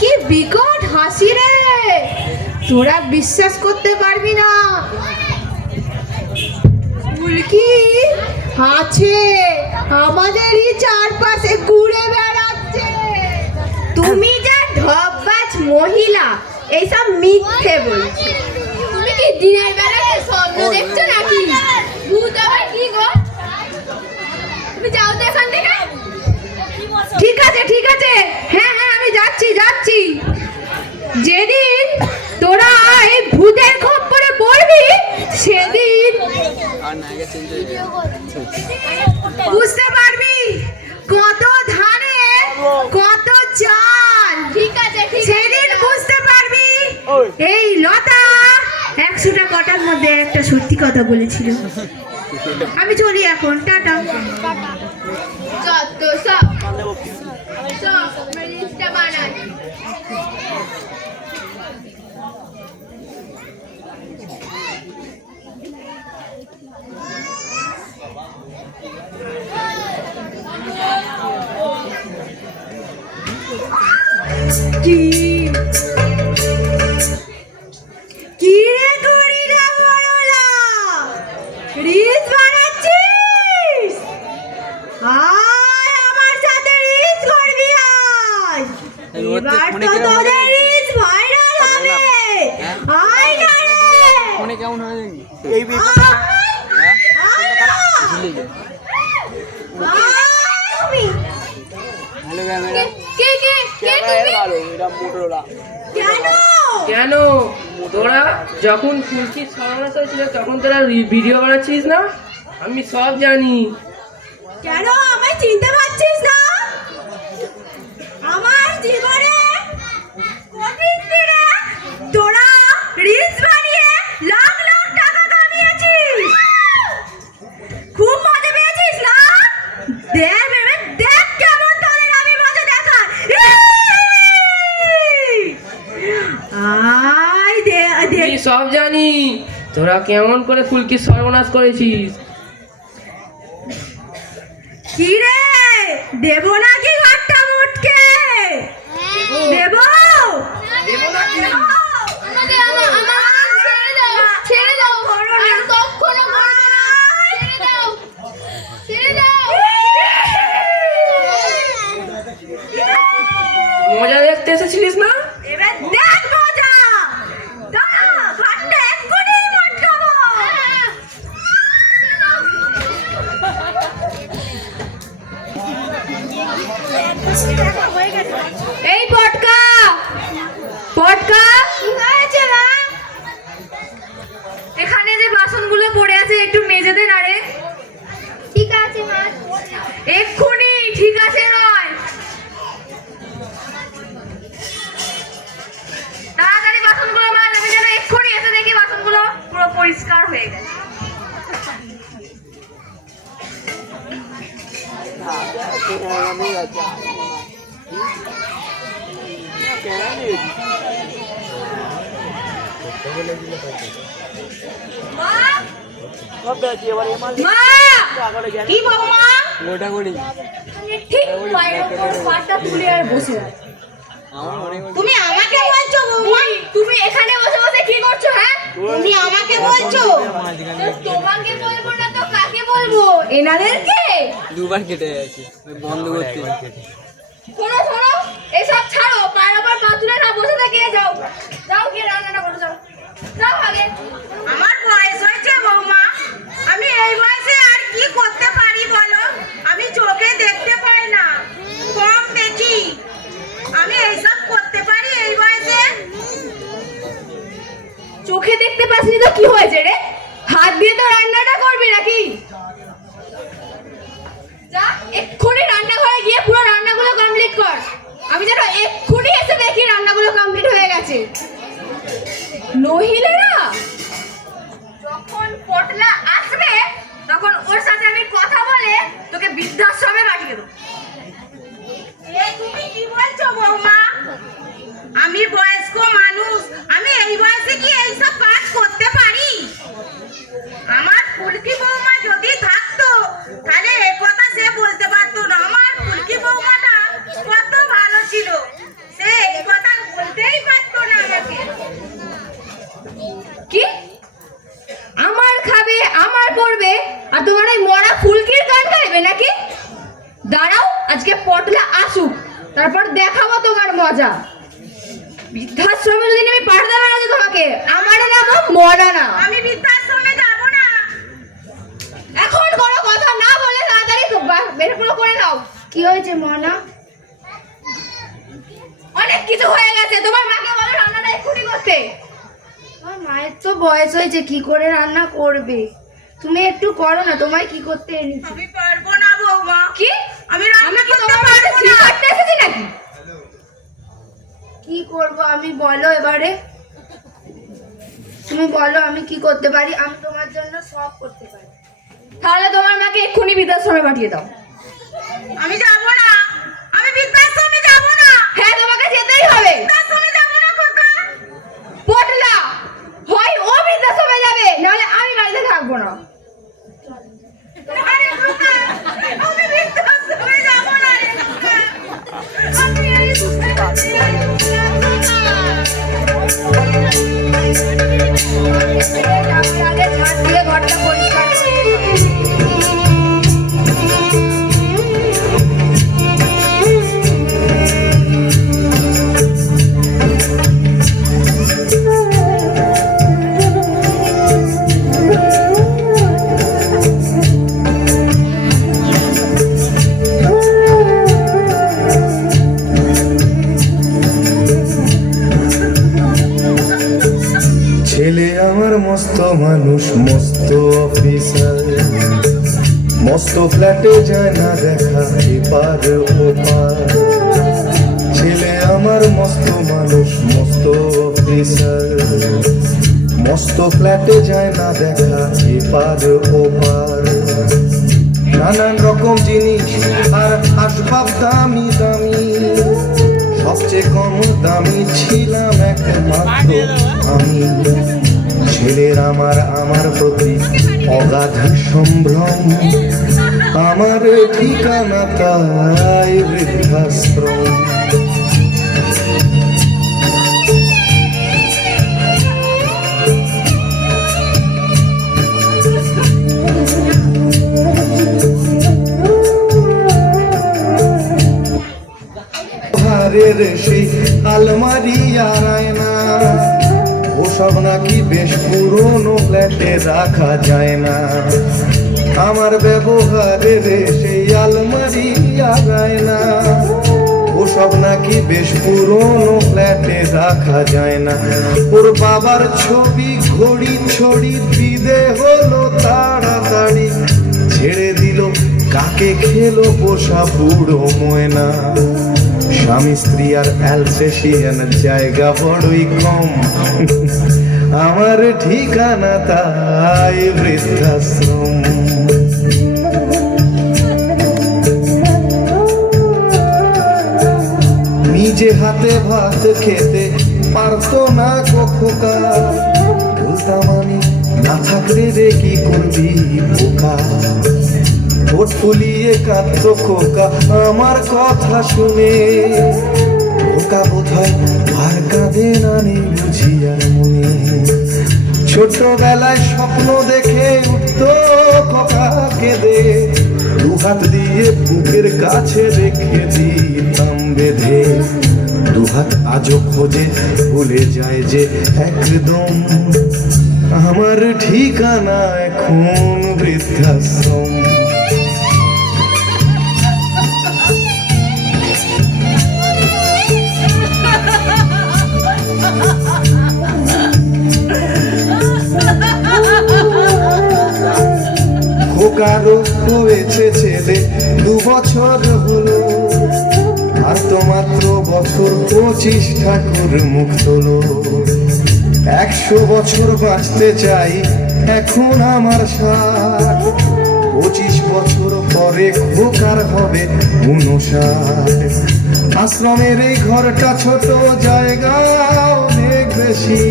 কি বিকট হাসি রে, তোরা বিশ্বাস করতে পারবি না। ফুলকি আছে আমাদেরই চারপাশে ঘুরে বেড়াচ্ছে। তুমি যা ঢপবাজ মহিলা, এইসব মিথ্যে বলছো। তুমি কি দিনের বেলা স্বপ্ন দেখছো নাকি? ভূত আবার কি গো? তুমি যাও তো এখান থেকে। ঠিক আছে, হ্যাঁ আমি যাচ্ছি। যেদিন তোরা এই ভূতের খপ্পরে পড়বি সেদিন আর নায়িকা চেঞ্জ হয়ে গেছে বুঝতে পারবি কত ধানে কত চাল। ঠিক আছে সেদিন বুঝতে পারবি। এই লতা 100টা কটার মধ্যে একটা সত্যি কথা বলেছিল। আমি চলি এখন, টাটা। যত সব রিলসটা বানাই। কি রে গরিলা বড়লা, রিলস বানাচ্ছিস? আয় আমার সাথে রিলস করবি আজ। এবার তো তোদের রিলস ভাইরাল হবে। আয় না রে। ফোনে কেমন হয় জানি আয় না। তুমি ভালো ক্যামেরা কে ক্যামেরা ভালো, এটা মোটরোলা। কেন? তোরা যখন ফুলকি সর্বনাশ হয়েছিল তখন তোরা ভিডিও বানাচ্ছিস না? আমি সব জানি। কেন আমায় চিনতে পারছিস না? আমার জীবনে কোভিড দিনে তোরা রিলস বানিয়ে লাখ লাখ টাকা কামিয়েছিস, খুব মজা পেয়েছিস না? দেখ ভেবে দেখ কেমন তোদের আমি মজা দেখাই। আয় দে আমি সব জানি তোরা কেমন করে ফুলকি সর্বনাশ করেছিস। কি রে, দেব নাকি ঘরটা মোটকে? দেব? ছেড়ে দাও আর কখনো করবে না। ছেড়ে দাও। মজা দেখতে এসেছিলিস না? এবার দেখ মজা। দাঁড়া, ঘরটা এক্ষুনি মোটকাবো। এই পটকা কি হয়েছে মা? এখানে যে বাসনগুলো পড়ে আছে একটু মেজে দে না রে। ঠিক আছে মা। এক্ষুনি, ঠিক আছে নয়। তাড়াতাড়ি বাসনগুলো মার, আমি যেন এক্ষুনি এসে দেখি বাসনগুলো পুরো পরিষ্কার হয়ে গেছে। মা! কি বৌমা? ওটা করি ঠিক পায়ের উপর পাটা তুলে আর বসে আছে। আমার অনেক তুমি আমাকে বলছো বৌমা? তুমি এখানে বসে বসে কি করছো? হ্যাঁ, তুমি আমাকে বলছো? তোমাকে বলবো না তো কাকে বলবো? এনাদেরকে? দুবার কেটে গেছে বন্ধ করতে। শোনো, এসব ছাড়ো, পায়ের উপর পা তুলে না বসে থেকে যাও গিয়ে রান্নাটা করো, যাও আগে। আমার বয়স হয়েছে বৌমা, আমি এই বয়সে আর কি করতে পারি বলো? আমি চোখে দেখতে পাই না, কম দেখি, আমি এইসব করতে পারি এই বয়সে? চোখে দেখতে পাসনি তো কি হয়েছে রে? হাত দিয়ে তো রান্নাটা করবি নাকি? যা এক্ষুনি আমি বয়স্ক মানুষ, আমি এই বয়সে কি এইসব কাজ করতে পারি? আমার ফুলকি বৌমা যদি থাকতো তাহলে এ কথা সে বলতে পারতো না। আমার ফুলকি বৌমাটা কত ভালো ছিল, সে এই কথা বলতেই পারতো না আমাকে। কি আমার খাবে আমার পড়বে আর তোমার এই মরা ফুলকির গান গাইবে নাকি? দাঁড়াও, আজকে পটলা আসুক, তারপর দেখাবো তোমার মজা। বৃদ্ধাশ্রমে যদি আমি পাঠাতে পারি তোমাকে, আমার নাম মরা না। আমি বৃদ্ধাশ্রমে যাব না। এখন কোনো কথা না বলে তাড়াতাড়ি বের করে নাও। কি হয়েছে মনা? অনেক কিছু হয়ে গেছে, তোমার মাকে বলো রান্নাটা এক্ষুনি করতে। আমার মায়ের তো বয়স হয়েছে, কি করে রান্না করবে? তুমি একটু করো না, তোমায় কি করতে এনেছি? আমি পারবো না বৌমা। কি আমি রান্না কি করতে তোমার পারবো বাড়িতে না। কাটতে এসেছি নাকি? কি করব আমি, বলো এবারে। তুমি বলো আমি কি করতে পারি? আমি তোমার জন্য সব করতে পারি। তাহলে তোমার মাকে এক্ষুনি বৃদ্ধাশ্রমে পাঠিয়ে দাও। আমি যাব না, আমি বৃদ্ধাশ্রমে যাব না। হ্যাঁ, তোমাকে যেতেই হবে। বৃদ্ধাশ্রমে যাব না খোকা। পটলা, হয় ও বৃদ্ধাশ্রমে যাবে, নাহলে আমি বাড়িতে থাকবো না। আরে খোকা, আমি বৃদ্ধাশ্রমে যাব না রে খোকা। আমি এই যাওয়ার আগে ঝাড় দিয়ে ঘরটা পরিষ্কার করো। ছেলে আমার মস্ত মানুষ, মস্ত অফিসার, মস্ত ফ্ল্যাটে যায় না দেখা এপার ওপার। ছেলে আমার মস্ত মানুষ, মস্ত অফিসার, মস্ত ফ্ল্যাটে যায় না দেখা এপার ওপার। নানান রকম জিনিস আর আসবাব দামি দামি, সবচেয়ে কম দামি ছিলাম একমাত্র আমি। ছেলের আমার প্রতি অগাধ সম্ভ্রম, আমার ঠিকানা তাই বৃদ্ধাশ্রম। হারের সেই আলমারি আর আয়না, ওসব নাকি বেশ পুরনো ফ্ল্যাটে রাখা যায় না। আমার ব্যবহারের সেই আলমারি আর আয়না, ওসব নাকি বেশ পুরনো ফ্ল্যাটে রাখা যায় না। ওর বাবার ছবি ঘড়ি ছড়ি বিদে হলো তাড়াতাড়ি, ছেড়ে দিল কাকে খেলো পোষা বুড়ো ময়না। স্বামী স্ত্রী আর অ্যালসেশিয়ান জায়গা বড়ই কম, আমার ঠিকানা তাই বৃদ্ধাশ্রম। নিজে হাতে ভাত খেতে পারতো না খোকা, বলতাম আমি না থাকলে রে কি করবি বোকা। ঠোঁট ফুলিয়ে কাঁদতো খোকা আমার কথা শুনে, খোকা বোধহয় আর কাঁদে না নেই বুঝি আর মনে। ছোটবেলায় স্বপ্ন দেখে উঠতো খোকা কেঁদে, দুহাত দিয়ে বুকের কাছে রেখে দিতাম বেঁধে। দুহাত আজও খোঁজে ভুলে যায় যে একদম, আমার ঠিকানা এখন বৃদ্ধাশ্রম। খোকারও হয়েছে ছেলে 2 বছর হলো, আর তো মাত্র বছর 25 ঠাকুর মুখ তোলো। 100 বছর বাঁচতে চাই এখন আমার 60, 25 বছর পরে খোকার হবে 59। আশ্রমের এই ঘরটা ছোট, জায়গা অনেক বেশি।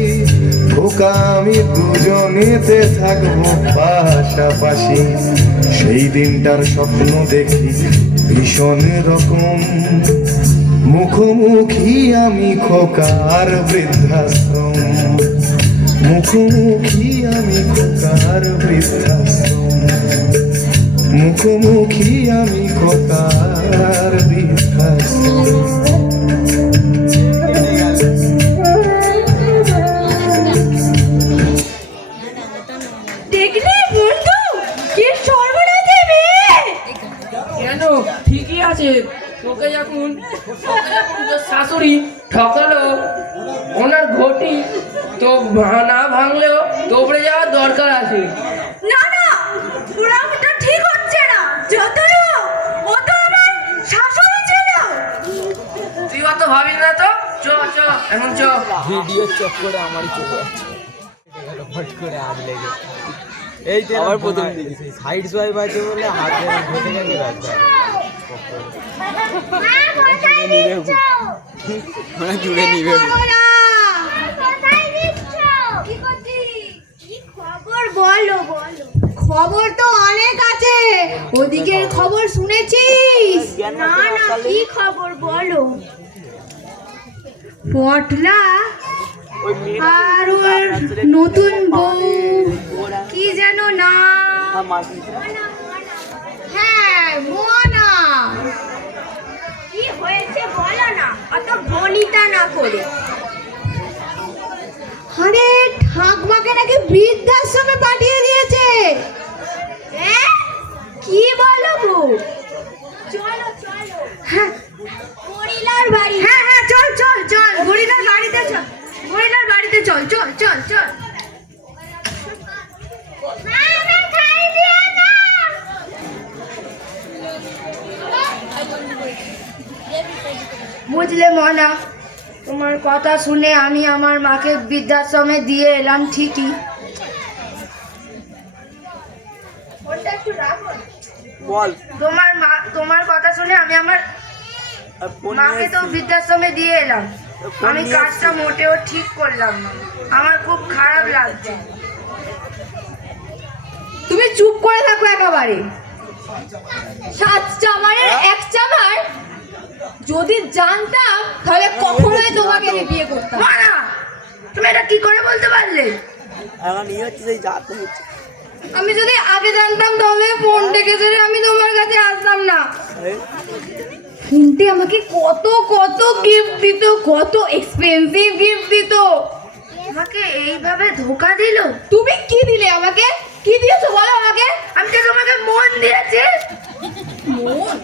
খোকা আমি দুজনেতে থাকবো পাশাপাশি। সেই দিনটার স্বপ্ন দেখি ভীষণ রকম, মুখোমুখি আমি খোকার বৃদ্ধাশ্রম। মুখোমুখি আমি খোকার বৃদ্ধাশ্রম। মুখোমুখি আমি খোকার বৃদ্ধাশ্রম। দেখলি বন্ধু কি সর্বনাশ মেয়ে। কেন ঠিকই আছে, তোকে যখন তোর শাশুড়ি ঠকালো, ওনার ঘটি তো না ভাঙলেও তোপড়ে যাওয়ার দরকার আছে। না না, ওটা ঠিক হচ্ছে না। যত লোক ও তো আমার শাশুড়ি ছিল। তুই অত ভাবি না তো, চ চ এখন চ। ভিডিও চক করে আমারই চলে যাচ্ছে, ফট করে আগ লেগে। এই তো আমার প্রথম দিকে সাইড সোয়াইপ আছে বলে হাত ঘটে গেছে রাস্তা। ওরা জুড়ে নিবে। খবর বলো বলো। খবর তো অনেক আছে, ওদিকের খবর শুনেছিস? না না, কি খবর বলো? পটলা আর ওর নতুন বউ কি যেন না, হ্যাঁ মোনা। কি হয়েছে বলো না, অত বনিতা না করে। আরে ঠাকমাকে নাকি বৃদ্ধাশ্রমে পাঠিয়ে দিয়েছে। কি বলো গো? চলো চলো, হ্যাঁ গরিলার বাড়ি। হ্যাঁ হ্যাঁ, চল চল চল, গরিলার বাড়িতে চল, গরিলার বাড়িতে চল, চল চল চল। বুঝলে মনা, তোমার কথা শুনে আমি আমার মাকে বৃদ্ধাশ্রমে দিয়ে এলাম ঠিকই। বল। তোমার কথা শুনে আমি আমার মাকে তো বৃদ্ধাশ্রমে দিয়ে এলাম। আমি কাজটা মোটেও ঠিক করলাম না, আমার খুব খারাপ লাগছে। তুমি চুপ করে থাকো একেবারে। 7 চামারের 1 চামার, যদি জানতাম তাহলে কখনোই তোমাকে আমি বিয়ে করতাম মনা, তুমি এটা কি করে বলতে পারলে? এখন নিয়ে হচ্ছে সেই যাতে হচ্ছে। আমি যদি আগে জানতাম তাহলে ফোন থেকে ছেড়ে আমি তোমার কাছে আসতাম না। ফোনটি আমাকে কত কত গিফট দিত, কত এক্সপেন্সিভ গিফট দিত। আমাকে এইভাবে ধোকা দিল? তুমি কি দিলে আমাকে? কি দিয়েছো বলো আমাকে? আমি তো তোমাকে মন দিয়েছি। মন?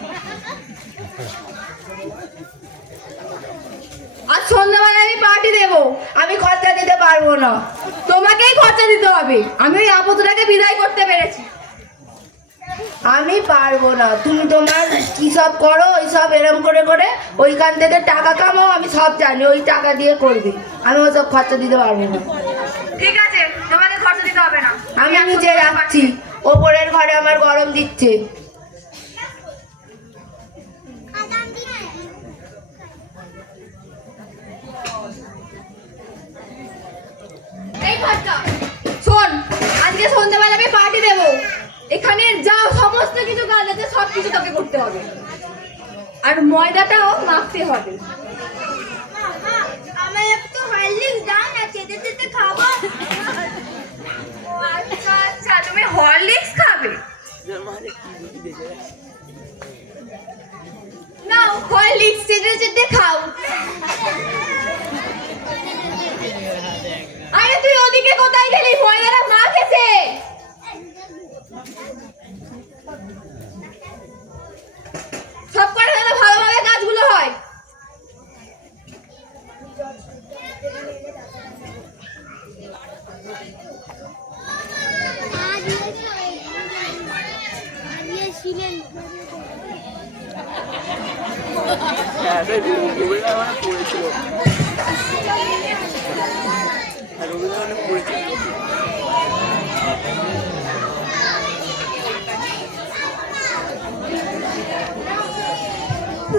আজ সন্ধ্যাবেলা আমি পার্টি দেবো, আমি খরচা দিতে পারবো না, তোমাকেই খরচা দিতে হবে। আমি ওই আপদটাকে বিদায় করতে পেরেছি। আমি পারবো না, তুমি তোমার কি সব করো, ওই সব এরম করে করে ওইখান থেকে টাকা কামাও, আমি সব জানি, ওই টাকা দিয়ে করবে। আমি ওসব খরচা দিতে পারবো না। ঠিক আছে, তোমাকে খরচা দিতে হবে না। আমি নিজে যাচ্ছি, ওপরের ঘরে আমার গরম দিচ্ছে। এই খরচা শোন, আজকে সন্ধ্যাবেলা আমি পার্টি দেবো, এখানে যা সমস্ত কিছু কাজ আছে সব কিছু তোকে করতে হবে, আর ময়দাটাও মাখতে হবে। আমার একটু হরলিক্স দাও না, চেটে চেটে খাবো। আচ্ছা আচ্ছা, তুমি হরলিক্স খাবে? নাও হরলিক্স চেটে চেটে খাও। আরে তুই ওদিকে কোথায় গেলি? ময়দাটা মাখেছে। সব করে যেন ভালোভাবে কাজগুলো হয়। রবীন্দ্র পড়েছিল, রবীন্দ্র পড়েছিল।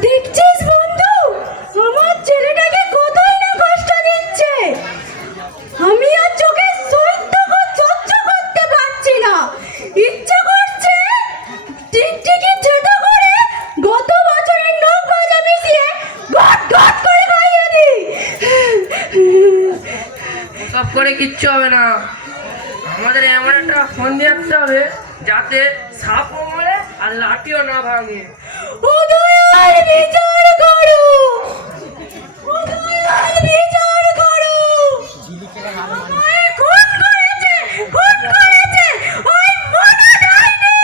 দেখছিস বন্ধু, করে কিচ্ছু হবে না। আমাদের এমন একটা ফন্দি আঁকতে হবে যাতে সাপও মরে আর লাঠিও না ভাঙে। ও দয়াল বিচার করো, ও দয়াল বিচার করো। আমায় খুন করেছে, খুন করেছে ওই মরা ডাইনি।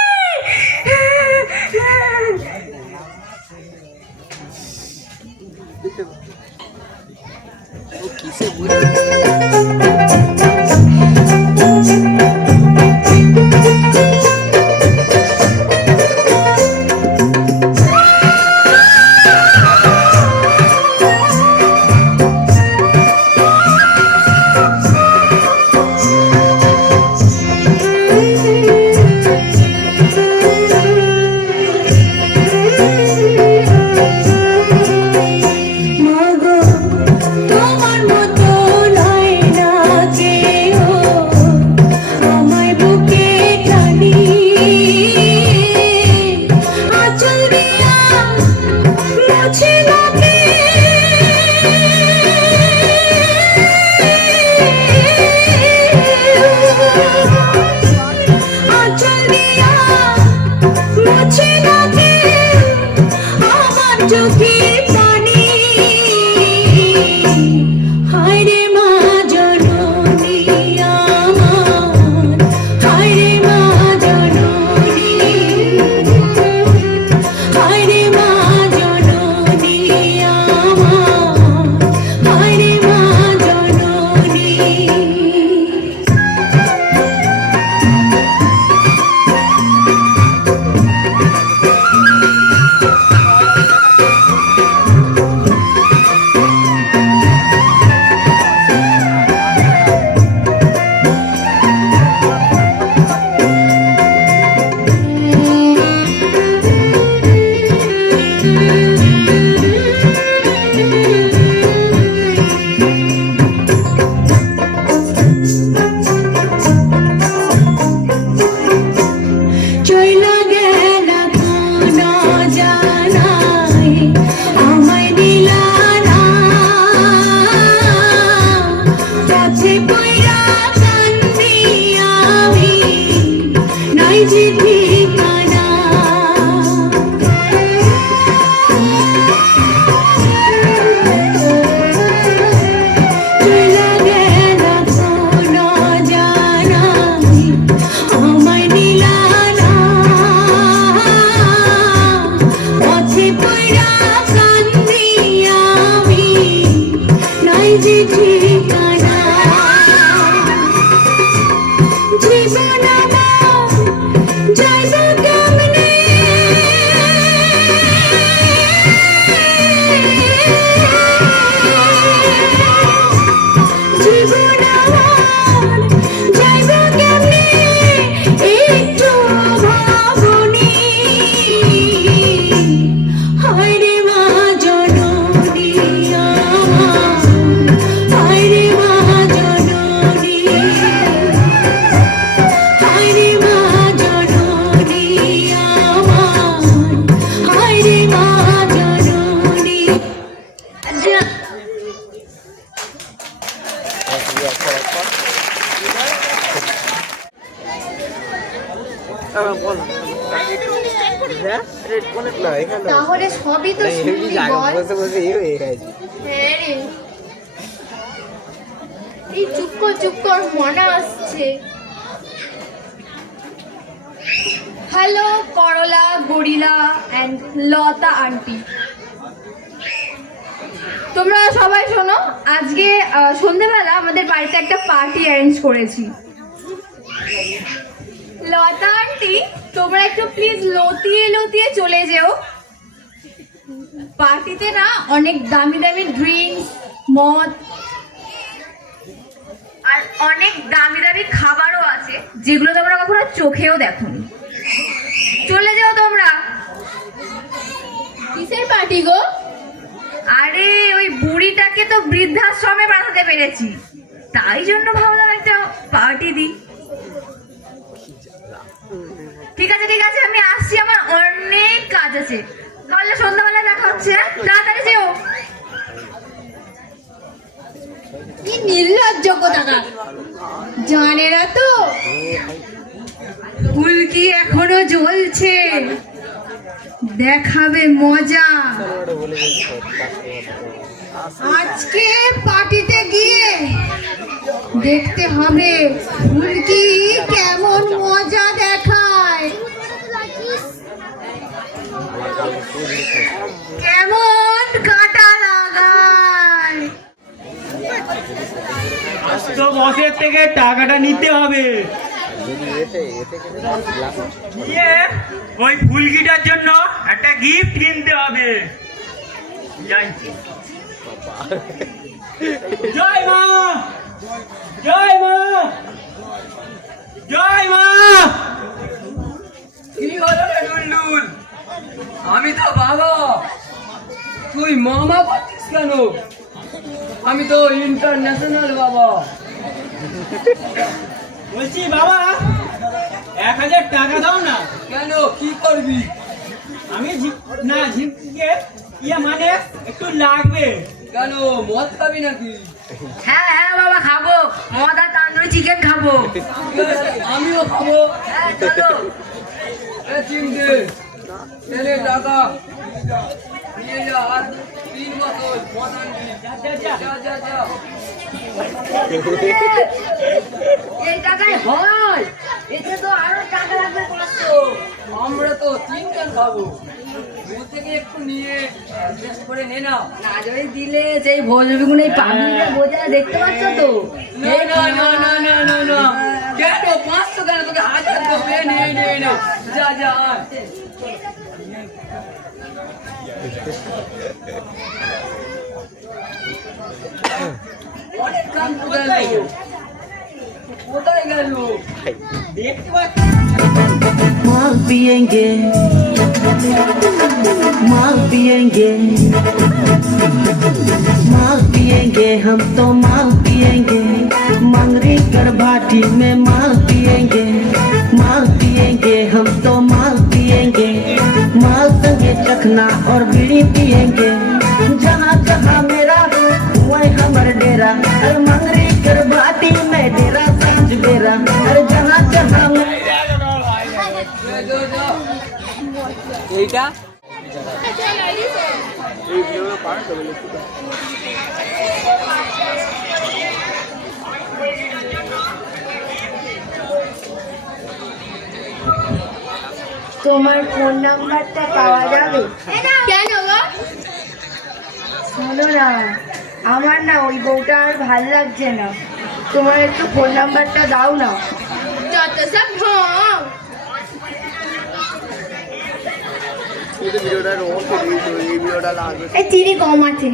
মাগো তোমার মতো নয় না কেউ, আমায় বুকে টানি আঁচল দিয়া মুছে লাগে। আঁচল দিয়া মুছে লাগে আমার চোখের পানি। হায় রে মা জননী আমার, হায় রে মা জননী, হায় রে মা জননী আমার, হায় রে মা জননী। চইলা গেলা কোন জানাই আমায় দিলা না, পথে পইরা কান্দি আমি নাই যে ঠিকানা। চইলা গেলা কোন জানাই আমায় দিলা না, পথে পইরা কান্দি আমি নাই যে ঠিকানা। জীবন আমার যাইব কেমনে, জীবন আমার যাইব কেমনে একটু ভাবনি। হায় রে মা জননী আমার, হায় রে মা জননী, হায় রে মা জননী আমার, হায় রে মা জননী। তাহলে সবই তো শুনলি বল। হ্যাঁ রে, এই চুপ কর মনে আসছে। হ্যালো করলা গরিলা অ্যান্ড লতা আন্টি, তোমরা সবাই শোনো, আজকে সন্ধ্যেবেলা আমাদের বাড়িতে একটা পার্টি অ্যারেঞ্জ করেছি। লতা আন্টি তোমরা একটু প্লিজ লতিয়ে লতিয়ে চলে যেও। পার্টিতে না অনেক দামি দামি ড্রিঙ্কস, মদ আর অনেক দামি দামি খাবারও আছে যেগুলো তোমরা কখনো চোখেও দেখোনি। চলে যাও তোমরা। কিসের পার্টি গো? আরে ওই বুড়িটাকে তো বৃদ্ধাশ্রমে পাঠাতে পেরেছি, তাই জন্য ভাবলাম একটা পার্টি দিই। ঠিক আছে আমি আসছি, আমার অনেক কাজ আছে। তাহলে সন্ধ্যাবেলা দেখা হচ্ছে, তাড়াতাড়ি যেও। কি নির্লজ্জ কোথাকার। জানে না তো ফুলকি এখনো জ্বলছে, দেখাবে মজা। আজকে পার্টিতে গিয়ে দেখতে হবে ফুলকি কেমন মজা দেখায়, কেমন কাটা লাগায়। তো বসের থেকে টাকাটা নিতে হবে। ওই ফুলকিটার জন্য একটা গিফট কিনতে হবে। যাই। জয় মা, জয় মা, জয় মা। কি হলো রে ডুলডুল? আমি তো বাবা, তুই মামা পাচ্ছিস কেন? আমি তো ইন্টারন্যাশনাল বাবা। বলছি বাবা 1000 টাকা দাও না। কেন, কি করবি? আমি ঝিমকে মানে একটু লাগবে। কেন, মদ খাবি নাকি? হ্যাঁ হ্যাঁ বাবা, খাবো মদ আর তান্দুরি চিকেন খাবো। আমিও খাবো। হ্যাঁ চলো। এ চিমটে, এনে টাকা নিয়ে যা, আর 3 বোতল মদ আনবি। যা যা যা। এই টাকায় হয়? এতে তো আরো টাকা লাগবে 500। আমরা তো 3 জন খাবো। দূর থেকে একটু নিয়ে টেস্ট করে নে না। না যদি দিলে সেই ভোজবিগুন এই পাবলিকের বোঝা দেখতে পাচ্ছ তো। না না না না না না না, কেন 500 কেন, তোকে 1000 দেবো। নে নে নে, যা যা আয়। অনেক কাম কোথায় গেল? কোথায় গেল? দেখতে পাচ্ছি माल पिएंगे, माल पिएंगे, माल पिएंगे, हम तो माल पिएंगे। मंगरी कर भाटी में माल पिएंगे, माल पिएंगे, हम तो माल पिएंगे। माल संगे चखना और बीड़ी पिएंगे। जहाँ जहाँ मेरा वही हमर डेरा। अरे मंगरी कर भाटी में डेरा सांझ बेरा। अरे जहाँ जहाँ এইটা তোমার ফোন নাম্বারটা পাওয়া যাবে? কেন গো? শোনো না, আমার না ওই বউটা আর ভাল লাগছে না, তোমার একটু ফোন নাম্বারটা দাও না। যত সব ঢং। এই চিনি কম আছে।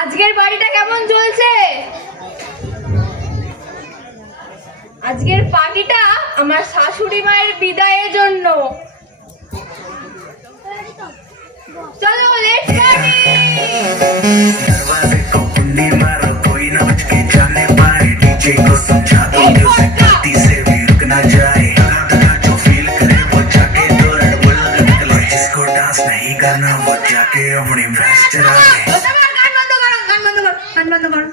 আজকের বাড়িটা কেমন চলছে? আজকের পার্টিটা আমার শাশুড়ি মায়ের বিদায়ের জন্য। চলো লেটস পার্টি। दरवाजे को कुंडी मारो, कोई ना बच के जाने पाए। डीजे को समझा दो, म्यूजिक गलती से भी रुक ना जाए। धड़का जो फील करे वो जाके दौड़ बोल निकले। जिसको डांस नहीं करना वो जाके अपनी भैंस चराए। গান বন্ধ করো, গান বন্ধ করো, গান বন্ধ করো।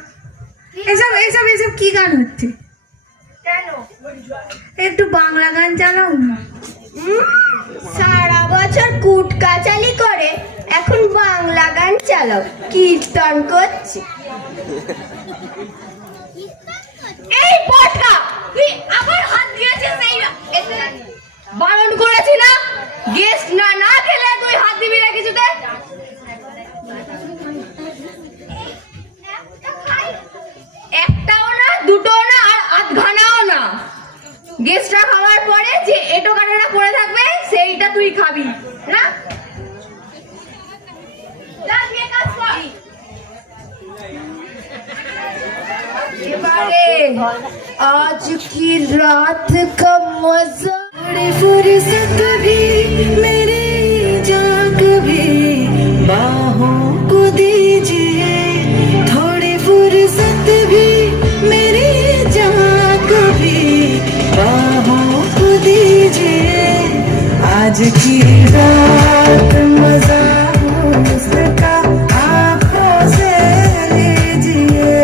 এসব এসব এসব কি গান হচ্ছে? কেন একটু বাংলা গান চালাও না। সারা বছর কুট কাচালি করে এখন বাংলা গান চালাও, কীর্তন করছে। এই পটকা, তুই আবার হাত দিয়েছিস এই বারণ করেছি না? গেস্ট না না খেলে তুই হাত দিবি না কিছুতে। একটাও না, দুটোও না, আর আধখানাও না। গেস্টরা খাওয়ার পরে যে এটো কাটাটা পড়ে থাকবে সেইটা তুই খাবি না। যা গিয়ে কাজ কর। এবারে आज की रात का मजा। बड़ी फुर्सत भी मेरी जाग भी बाहों को दीजिए। थोड़ी फुर्सत भी मेरी जाग भी बाहों को दीजिए। आज की रात मजा उसका आंखों से लीजिए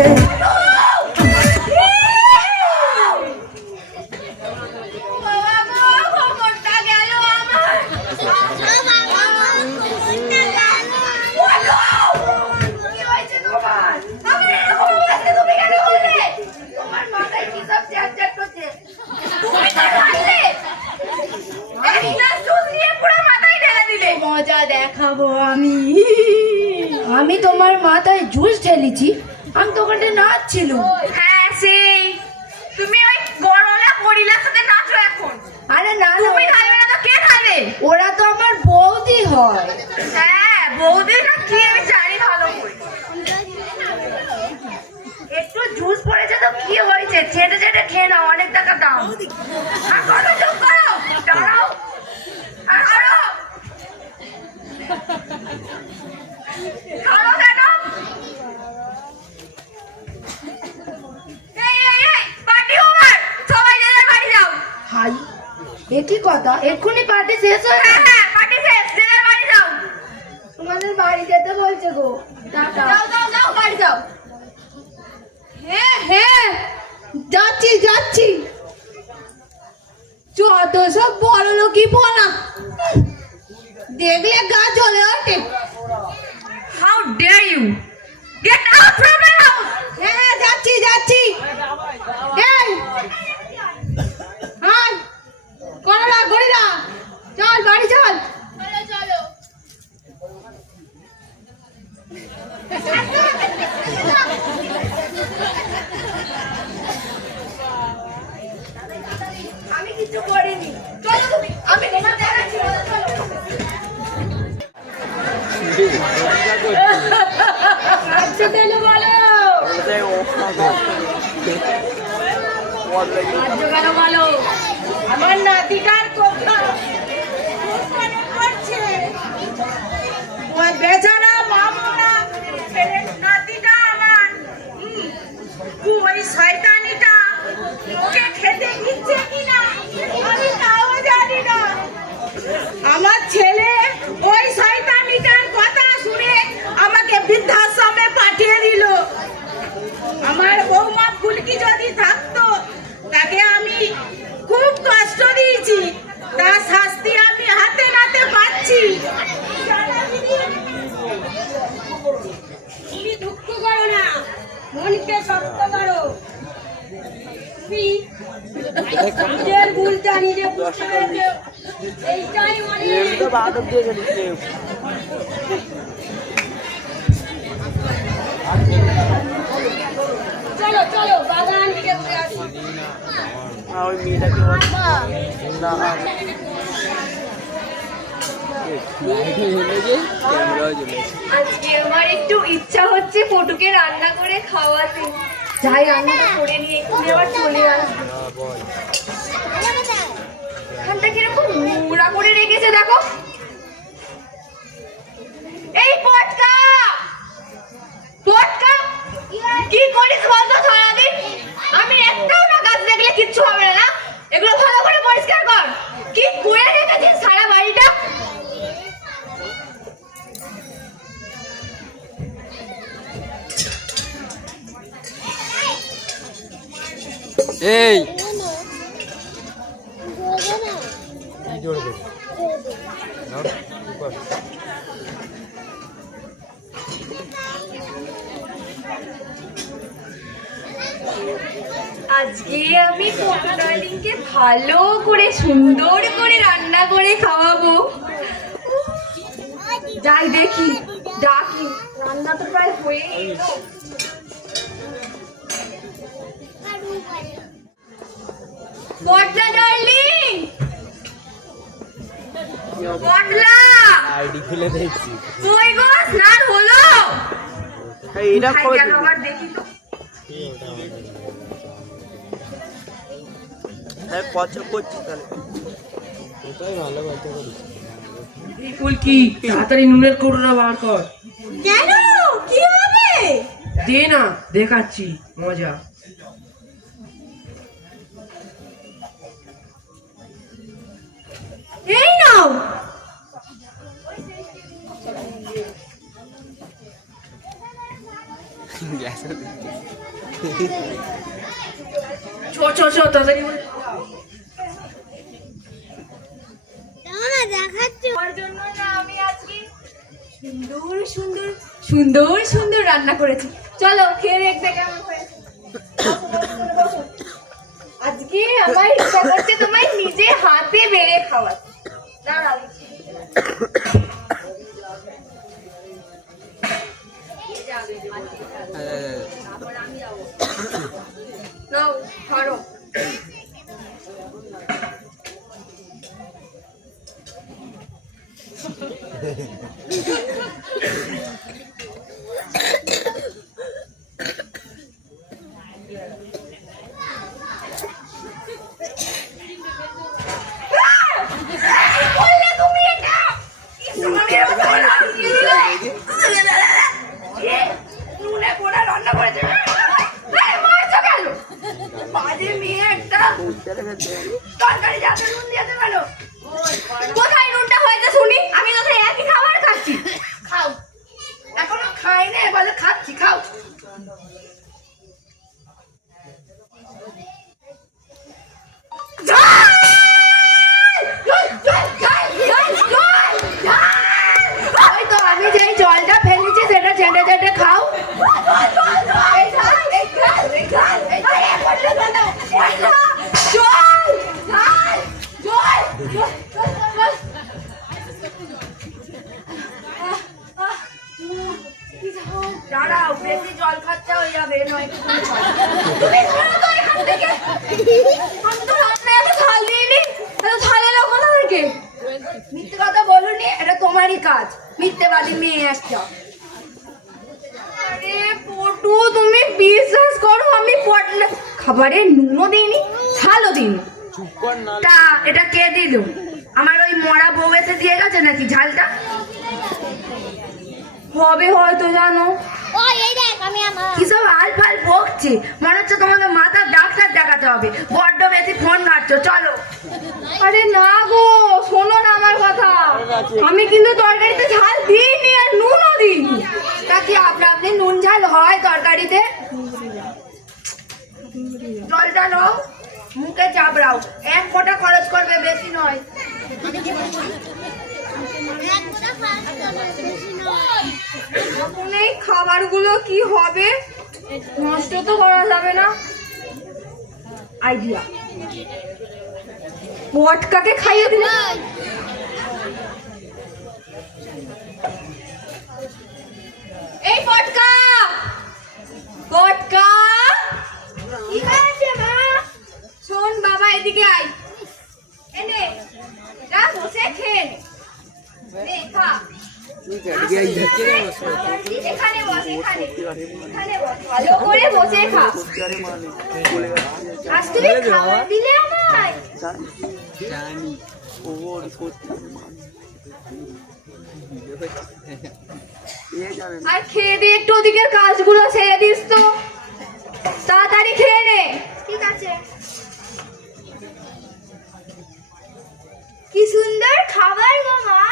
কি হয়েছে তোমার? আমি এরকম অবস্থায় তুমি কেন করলে? তোমার মাথায় কি সব চ্যাট করছে? তুমি তো রাখলে। এক গ্লাস দুধ নিয়ে পুরো মাথায় ঢেলে দিলে। মজা দেখাবো আমি। আমি তোমার মাথায় জুস ঢেলেছি, আমি তো ওখানে নাচছিল। হ্যাঁ সেই তুমি ওই বড়লা গরিলার সাথে নাচো এখন। আরে না না, তুমি খাবে না তো কে খাবে? ওরা তো আমার বৌদি হয়। হ্যাঁ বৌদি না কি আমি জানি ভালো করে। একটু জুস পড়েছে তো কি হয়েছে, চেটে চেটে খেয়ে নাও, অনেক টাকা দাম। আর করো, চুপ করো, দাঁড়াও আর করো। খাও কেন? এই পার্টি ওভার, সবাই যে যার বাড়ি যাও। হাই, এ কি কথা, এক্ষুনি পার্টি শেষ হয়ে হ্যাঁ গেল? হ্যাঁ পার্টি শেষ, যে যার বাড়ি যাও। তোমাদের বাড়ি যেতে বলছে গো। টাটা। যাও যাও যাও বাড়ি যাও। হ্যাঁ হ্যাঁ, যাচ্ছি যাচ্ছি। যত সব বড় লোকই বলা, দেখলে গা জ্বলে ওঠে। How dare you? Get out from my house! হ্যাঁ হ্যাঁ, যাচ্ছি যাচ্ছি। এই হাই, করলা গরিলা, চল বাড়ি চল। আমি কিছু করিনি, চলো তুমি, আমি তোমার দেখাচ্ছি, চলো। আচ্ছা তাহলে বলো, আচ্ছা কেন বলো? আমার নাতিটার কথা মনে পড়ছে। ওই বেচারা মামুনা ছেলের নাতিটা আমার ওই শয়তানিটা ওকে খেতে দিচ্ছে কিনা আমি তাও জানি না। আমার ছেলে ওই শয়তানিটার কথা শুনে আমাকে বৃদ্ধাশ্রমে পাঠিয়ে দিল। আমার বৌমা ফুলকি যদি থাকতো তাকে আমি খুব কষ্ট দিয়েছি, তার শাস্তি আমি হাতে নাতে পাচ্ছি। তুমি দুঃখ করো না, মনকে শক্ত করো। তুমি নিজের ভুলটা নিজে বুঝতে পেরেছো, এইটাই অনেক। চলো চলো বাগান দিকে ঘুরে আসি। আজকে আমার একটু ইচ্ছা হচ্ছে পটুকে রান্না করে খাওয়াতে। যাই রান্নাটা করে নিয়ে এখানে আবার চলে আসবে। এখানটা কিরকম নোংরা করে রেখেছে দেখো। এই পটকা, পটকা কি করিস বলতো সারাদিন? আমি একটাও না গাছ দেখলে কিচ্ছু হবে না। এগুলো ভালো করে পরিষ্কার কর। কি করে রেখেছিস সারা বাড়িটা? এই আজকে আমি পটু ডার্লিংকে ভালো করে সুন্দর করে রান্না করে খাওয়াবো। যাই দেখি, ডাকি, রান্না তো প্রায় হয়েই এলো। পটলা ডার্লিং, পটলা আইডি খুলে দেখছি। কই গো, স্নান হলো? এইটা খাই গেল আবার দেখি তো। ওটাই ভালো বলতে পারিস। ফুলকি তাড়াতাড়ি নুনের কৌটোটা বার কর। কেন, কি হবে? দে না, দেখাচ্ছি মজা। এই নাও। ছো ছো ছো তাড়াতাড়ি বল। তোমার জন্য না আমি আজকে সুন্দর সুন্দর সুন্দর সুন্দর রান্না করেছি, চলো খেয়ে দেখবে কেমন হয়েছে। আজকে আমার ইচ্ছা করছে তোমায় নিজে হাতে বেড়ে খাওয়ার। দাঁড়াও, নাও ধরো। নুনে পোড়া রান্না করেছে। মারছো কেন? বাজে মেয়ে একটা। তরকারি যাতে নুন দিয়েছে কেন? কোথায় নুনটা হয়েছে শুনি? আমি তো সেই একই খাবার খাচ্ছি। খাও। এখনো খাই না, বলে খাচ্ছি, খাও। ওই তো আমি যেই জলটা ফেলেছি সেটা চেটে চেটে খাও। দাঁড়াও, বেশি জল খরচা হয়ে যাবে নয়। তুমি বেরো তো এখান থেকে। আমি তো রান্নায় এত ঝাল দিইনি, এত ঝাল এলো কোথা থেকে? মিথ্যে কথা বলুনি, এটা তোমারই কাজ। মিথ্যেবাদী মেয়ে একটা। আরে পটু, তুমি বিশ্বাস করো আমি পটলে খাবারে নুনও দিইনি, ঝালও দিইনি। তা এটা কে দিল? আমার ওই মরা বউ এসে দিয়ে গেছে নাকি ঝালটা? হবে হয়তো, জানো কিসব আলফাল বকছে, মনে হচ্ছে তোমাকে মাথার ডাক্তার দেখাতে হবে। বড্ড বেশি ফোন ঘাটছো, চলো। আরে না গো, শোনো না আমার কথা। আমি কিন্তু তরকারিতে ঝাল দিইনি আর নুনও দিইনি। তা কি আপনা আপনি নুন ঝাল হয় তরকারিতে? জলটা নাও, মুখে চাপড়াও। 1 ফোঁটা খরচ করবে, বেশি নয়। এখন এই খাবারগুলো কি হবে? নষ্ট তো করা যাবে না। আইডিয়া, পটকাকে খাইয়ে দিলে। এই পটকা, পটকা, কি হয়েছে মা? শোন বাবা, এদিকে আয়। এনে যা, বসে খেয়ে নে। নে, খা। এখানে বস, এখানে বস, ভালো করে বসে খা। আজ তুমি খাবার দিলে আমায়। আর খেয়ে দিয়ে একটু ওদিকের কাজগুলো ছেড়ে দিস তো, তাড়াতাড়ি খেয়ে নে। ঠিক আছে। কি সুন্দর খাবার গো মা,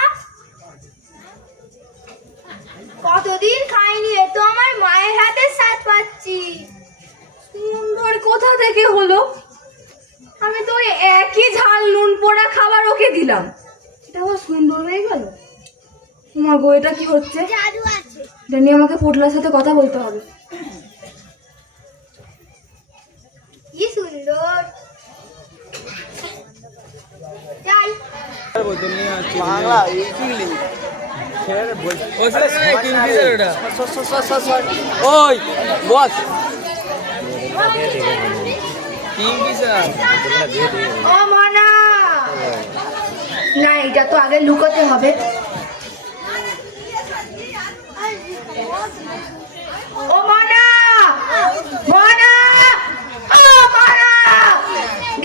কতদিন খাইনি, এ তো আমার মায়ের হাতের স্বাদ পাচ্ছি। সুন্দর কোথা থেকে হলো? আমি তো ওই একই ঝাল নুন পোড়া খাবার ওকে দিলাম, এটা আবার সুন্দর হয়ে গেল। তোমার গো, এটা কি হচ্ছে? এটা নিয়ে আমাকে পোটলার সাথে কথা বলতে হবে। কি সুন্দর। যাই। বাংলা ইংলিশ ওই বস ও মনা, না এটা তো আগে লুকোতে হবে। ও মনা, মনা, ও মনা,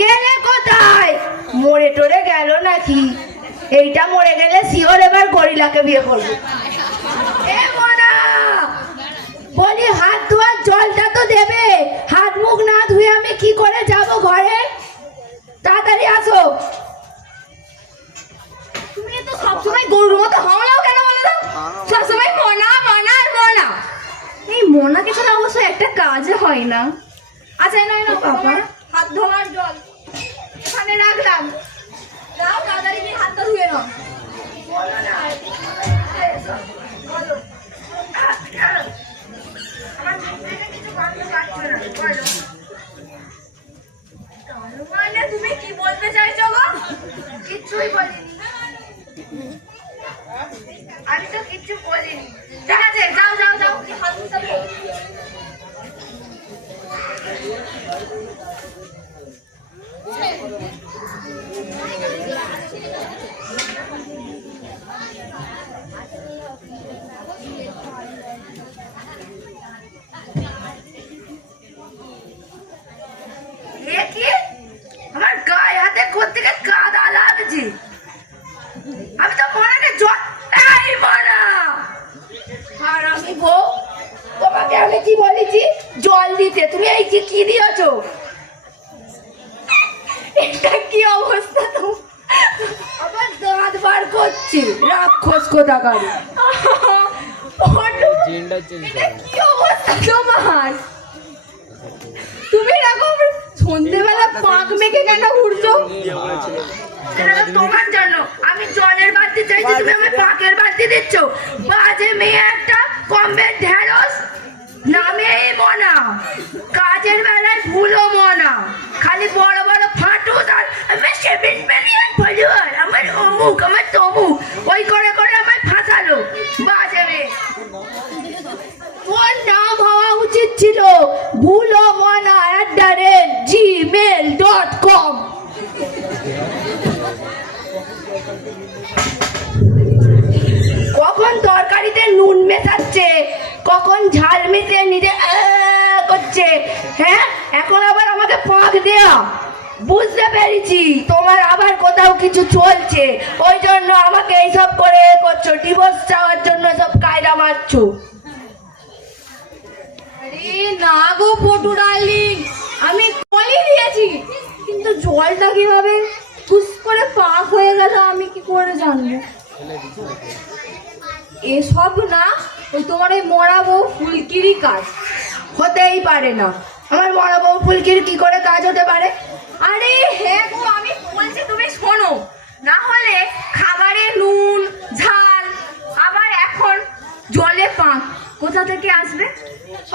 গেলে কোথায়? মরে টরে গেল নাকি? এইটা মরে গেলে শিওর এবার গরিলাকে বিয়ে করবো। এ মনা, বলি হাত ধোয়ার জলটা তো দেবে। হাত মুখ না ধুয়ে আমি কি করে যাব ঘরে? তাড়াতাড়ি আসো। আচ্ছা না না বাবা। তোমার হাত ধোয়ার জল এখানে রাখলাম, যাও তাড়াতাড়ি গিয়ে হাতটা ধুয়ে নাও। বলো না বলো আমার থেকে কিছু ভালো লাগছে না বলো মানে তুমি কি বলতে চাইছো গো? কিচ্ছুই বলিনি, আমি তো কিচ্ছু বলিনি। ঠিক আছে, যাও যাও যাও, হাত মুছতে দাও। এ কি আমার গায়ে হাতে কোত্থেকে কাদা লাগছে, আমি তো মনাকে জল এই মনা, আর আমি গো তোমাকে আমি কি বলেছি জল দিতে, তুমি এই কি কি দিয়েছো? এটা কি অবস্থা তো? আবার দাঁত বার করছি রাক্ষস কোথাকারে। চেনটা চেঞ্জ এটা কি অবস্থা তোমার? তুমি এরকম সন্ধ্যেবেলা পাক মেখে কেন ঘুরছো? সেটা তো তোমার জন্য, আমি জলের বালতি চাইছি তুমি আমার পাকের বালতি দিচ্ছ। বাজে মেয়ে একটা, কমবে ঢেঁড়স, নামেই মনা, কাজের বেলায় ভুলো মনা, খালি বড় বড় ফাটুস আর আমার 7 মিলিয়ন ফলোয়ার, আমার অমুক আমার তমুক, ওই করে করে আমায় ফাঁসালো বাজে মেয়ে। ওর নাম হওয়া উচিত ছিল ভুলো মনা @gmail.com। কখন তরকারিতে নুন মেশাচ্ছে, কখন ঝাল মিশিয়ে নিজে করছে, হ্যাঁ এখন আবার আমাকে পাক দেয়া, বুঝতে পেরেছি তোমার আবার কোথাও কিছু চলছে, ওই জন্য আমাকে এইসব করে করছো, ডিভোর্স চাওয়ার জন্য সব কায়দা মারছো। আরে না গো পটু ডার্লিং, আমি কলই দিয়েছি, কিন্তু জলটা কিভাবে ফুস করে পাক হয়ে গেল আমি কি করে জানবো? এসব না ওই তোমার এই মরা বউ ফুলকিরই কাজ। হতেই পারে না, আমার বড় বউ ফুলকির কি করে কাজ হতে পারে? আরে হ্যাঁ গো, আমি বলছি তুমি শোনো, না হলে খাবারে নুন ঝাল আবার এখন জলে পাক কোথা থেকে আসবে?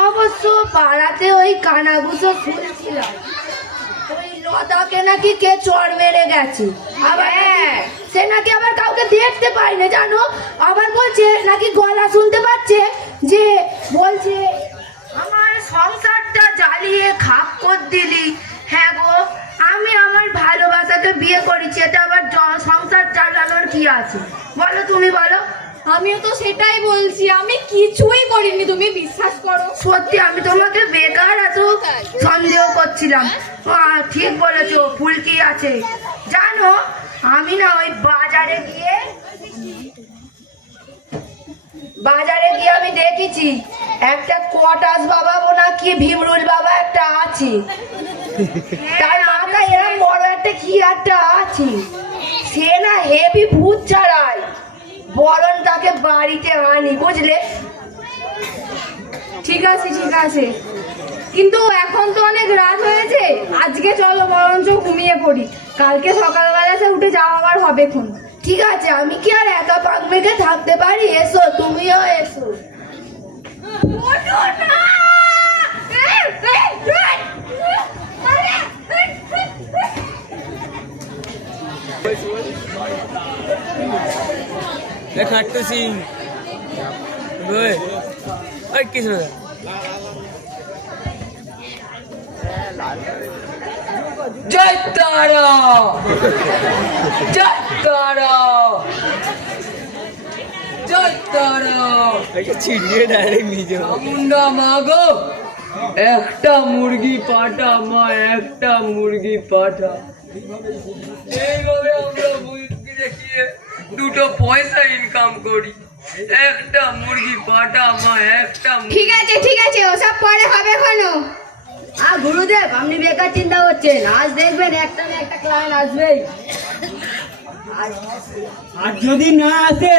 অবশ্য পাড়াতে ওই কানাগুছো শুনছিলাম ওই লতাকে নাকি কে চড় মেরে গেছে, আবার হ্যাঁ। সে নাকি আবার কাউকে দেখতে পায় না জানো, আবার বলছে নাকি গলা শুনতে পাচ্ছে, যে বলছে আমার সংসারটা জ্বালিয়ে খাপ করে দিলি। হ্যাঁ গো, আমি আমার ভালোবাসাকে বিয়ে করেছি, এটা আবার সংসার চালানোর কি আছে বলো, তুমি বলো। আমিও তো সেটাই বলছি, আমি কিছুই করিনি, তুমি বিশ্বাস করো। সত্যি আমি তোমাকে বেকার এত সন্দেহ করছিলাম। ঠিক বলেছো, ফুলকি আছে। জানো আমি না ওই বাজারে গিয়ে আমি দেখেছি একটা কটাস বাবা না কি ভীমরুল বাবা একটা আছে, তার মাথায় এরকম বড় একটা কি একটা আছে, সে না হেভি ভূত ছাড়ায়, বরং তাকে বাড়িতে আনি বুঝলে। ঠিক আছে ঠিক আছে, কিন্তু এখন তো অনেক রাত হয়েছে, আজকে চলো বরঞ্চ ঘুমিয়ে পড়ি, কালকে সকালবেলা সে উঠে যাওয়া আবার হবে খন। ঠিক আছে, আমি কি আর একা পাক মেঘে থাকতে পারি, এসো তুমিও এসো। খাট্টু সিং কিস জয় তারা, জয় তারা, জয় তারা। ছিড়িয়ে ডাইরেক্ট নিজে মুন্ডা মা গো, একটা মুরগি পাঠা মা, একটা মুরগি পাঠা। এইভাবে আমরা মুরগি দেখিয়ে দুটো পয়সা ইনকাম করি, একটা মুরগি পাঠা মা, একটা ঠিক আছে ওসব পরে হবে কোনো। আর গুরুদেব আপনি বেকার চিন্তা করছেন, আজ দেখবেন একটা না একটা ক্লায়েন্ট আসবেই। আর যদি না আসে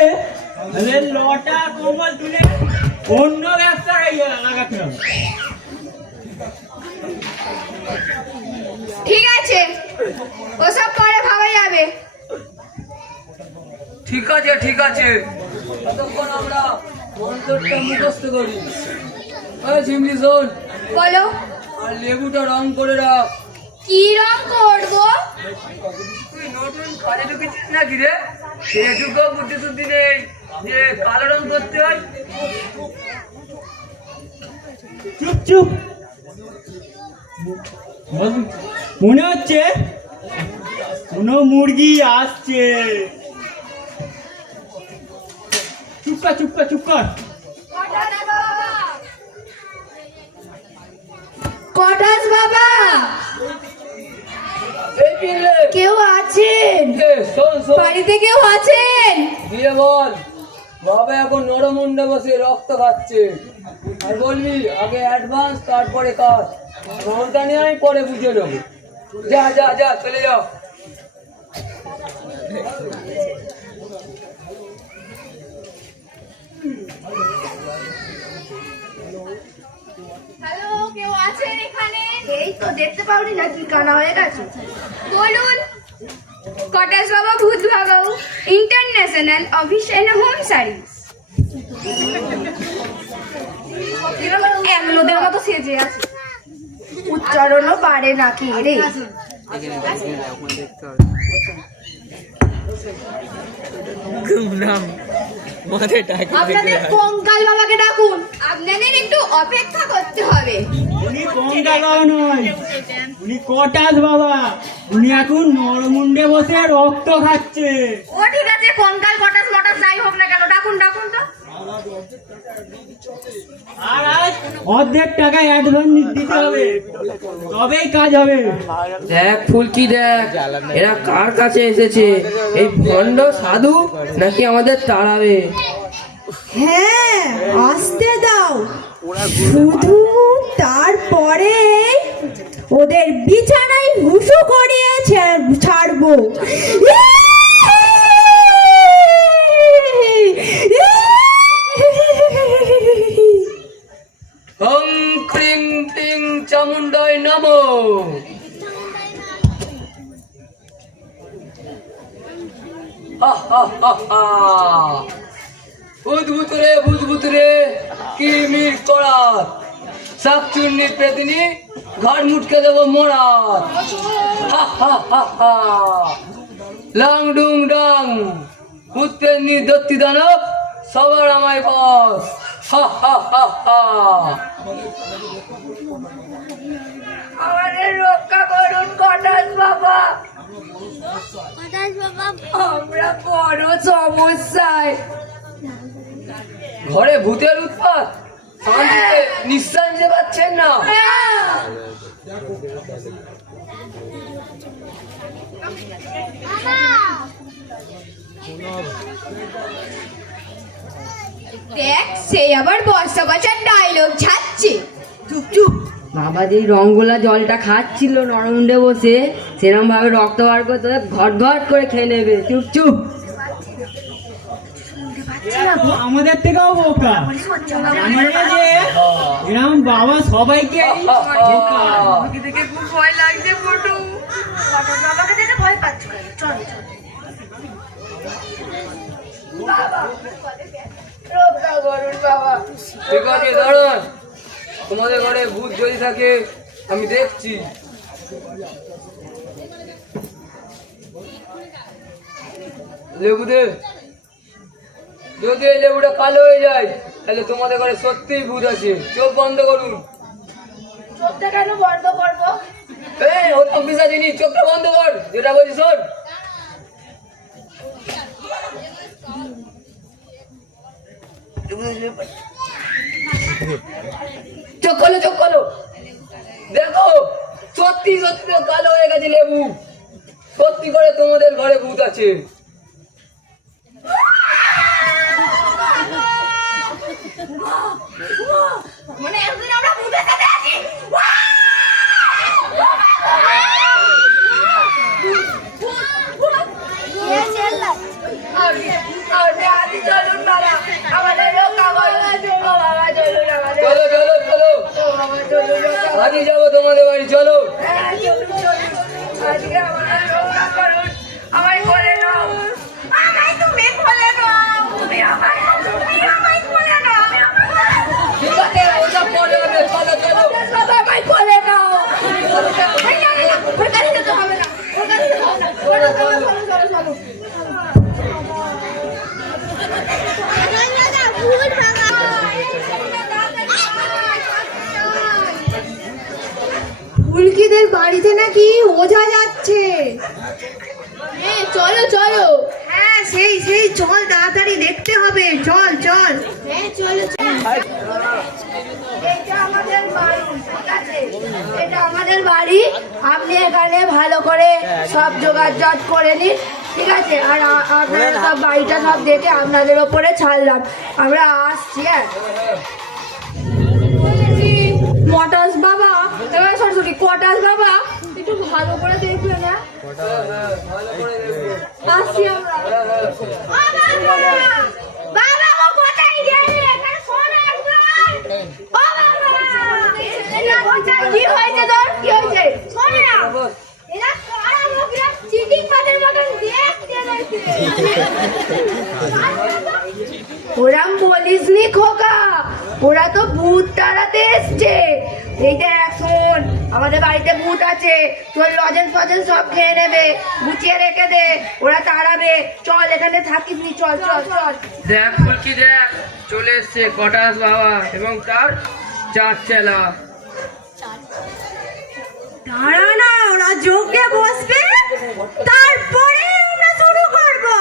তাহলে লটা কম্বল তুলে অন্য ব্যবসা লাগাতে হবে। ঠিক আছে, ওসব পরে ভাবা যাবে। ঠিক আছে ঠিক আছে, ততক্ষণ আমরা মন্ত্রটা মুখস্থ করি। ঝিমলি শোন, বলো। আর লেবুটা রং করে রাখ। কি রং করবো? তুই নতুন কাজে ঢুকেছিস নাকি রে? সেটুকু বুদ্ধি শুদ্ধি নেই যে কালো রং করতে হয়। চুপ চুপ, মনে হচ্ছে কোনো মুরগি আসছে। চুপ কর চুপ কর চুপ কর। কটাস বাবা, এই পিলে, কেউ আছেন? শোন শোন, বাড়িতে কেউ আছেন? দিয়ে বল বাবা এখন নরমুন্ডে বসে রক্ত খাচ্ছে। আর বলবি আগে অ্যাডভান্স তারপরে কাজ। রংটা নিয়ে আমি পরে বুঝে নেবো। যা যা যা, চলে যাও। হ্যালো, কেউ আছেন এখানে? এই তো দেখতে পাওনি নাকি, কানা হয়ে গেছে। বলুন। কটাস বাবা ভূত ভাগাও international office and home service. এমলোদের মতো সেজে আছে, উচ্চারণও পারে নাকি রে। আপনাদের কঙ্কাল বাবাকে ডাকুন। আপনাদের একটু অপেক্ষা করতে হবে। উনি কঙ্কাল বাবা নয়, উনি কটাস বাবা। উনি এখন নরমুন্ডে বসে রক্ত খাচ্ছে। ও ঠিক আছে, কঙ্কাল কটাস মটাস যাই হোক না কেন, ডাকুন ডাকুন তো। আর আজ অর্ধেক টাকা অ্যাডভান্স দিতে হবে, তবেই কাজ হবে। দেখ ফুলকি দেখ, এরা কার কাছে এসেছে? এই ভণ্ড সাধু নাকি আমাদের তাড়াবে? হ্যাঁ, আসতে দাও। শুধু তারপরে ওদের বিছানায় হুসু করিয়ে ছাড়বো। হং ক্রিং ক্রিং চামুণ্ডায় নমো। ভূত রে কি মির করাত, শাকচুন্নি পেতনি ঘাড় মুটকে দেবো মোড়াত। লং ডুং ডং, পুত্রের নির্দত্তি দানব সবার আমায় বস। আমাদের রক্ষা করুন কটাস বাবা, আমরা বড় সমস্যায়। ঘরে ভূতের উৎপাত, শান্তিতে নিঃশ্বাস যে পাচ্ছেন না। দেখ, সেই আবার বর্ষা বছর ডায়লগ ছাড়ছে। চুপ চুপ। বাবা যেই রঙগোলা জলটা খাচ্ছিল নরমুন্ডে বসে, সেরকম ভাবে রক্ত বার করতে ঘট ঘট করে খেয়ে নেবে। চুপ চুপ। আমাদের থেকেও বোকা, জানি না যে এরকম বাবা সবাইকে আমাকে দেখে খুব ভয় লাগছে বটু। কটাস বাবাকে দেখে ভয় পাচ্ছ কেন? চল চল বাবা, রক্ষা করুন বাবা। ঠিক আছে দাঁড়ান, তোমাদের ঘরে ভূত যদি থাকে আমি দেখছি। লেবু দে, যদি এই লেবুটা কালো হয়ে যায় তাহলে তোমাদের ঘরে সত্যিই ভূত আছে। চোখ বন্ধ করুন। চোখটা কেন বন্ধ করবো? এই ওরকম পিসাচিনি জিনিস, চোখটা বন্ধ কর, যেটা বলছি শোন। চোখ খোলো চোখ খোলো, দেখো সত্যি সত্যি তো কালো হয়ে গেছে লেবু। সত্যি করে তোমাদের ঘরে ভূত আছে। মানে একদিন আমরা ভূতের সাথে আছি। চলুন বাবা, আমাদের রক্ষা করুন। বাবা চলুন, আমাদের চলো চলো চলো, বাবা চলুন, রক্ষা করুন। আমি যাবো তোমাদের বাড়ি, চলো। হ্যাঁ, চলুন, চলুন। আজকে আমাদের রক্ষা করুন, আমায় কোলে নাও, আমায় তুমি কোলে নাও, তুমি আমায় কোলে নাও, আমি আমায় ঠিক আছে, ওসব পরে হবে, চলো চলো। বাবা আমায় কোলে নাও। ওর কাছে যেতে হবে না, ওর কাছে যেতে হবে না, চলো, চলো, চলো, চলো, চলো। ফুলকিদের বাড়িতে নাকি ওঝা যাচ্ছে। হ্যাঁ চলো চলো। হ্যাঁ সেই সেই চল, তাড়াতাড়ি দেখতে হবে, চল চল। হ্যাঁ চলো চল। এটা আমাদের বাড়ি, ঠিক আছে? এটা আমাদের বাড়ি, আপনি এখানে ভালো করে সব জোগাড় করে নিন, ঠিক আছে? আর আপনারা সব বাড়িটা সব দেখে আপনাদের ওপরে ছাড়লাম, আমরা আসছি। হ্যাঁ, মটাস বাবা, সরস্বতী কটাস বাবা, একটু ভালো করে দেখবে না? আসছি আমরা। বাবা ও কোথায় গেলে? এখানে ফোন একবার। ও বাবা, কি হয়েছে তোর? কি হয়েছে? শোন না, এরা কারা লোকরা চিটিং বাজের মতন দেখতে রয়েছে। ওরা বলিস নি খোকা, ওরা তো ভূত তাড়াতে এসছে। এই যে এখন আমাদের বাড়িতে ভূত আছে, তোর লজেন্স ফজেন্স সব খেয়ে নেবে, গুছিয়ে রেখে দে, ওরা তাড়াবে। চল, এখানে থাকিস নি, চল চল চল। দেখ ফুলকি দেখ, চলে এসছে কটাস বাবা এবং তার 4 চেলা। দাঁড়া না, ওরা যোগে বসবে, তারপরে আমরা শুরু করবো।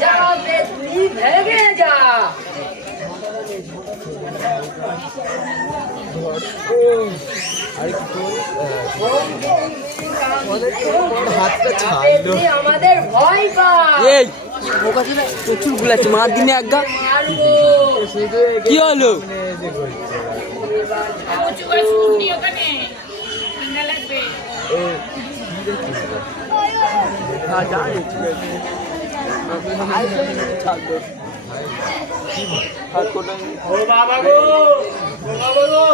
যাবে তুই ভেগে যা। আমাদের ভয় পা। এই প্রচুর গুলাচ্ছে, মার দিনে একগা। কি হলো? ও বাবা গো, ও বাবা গো,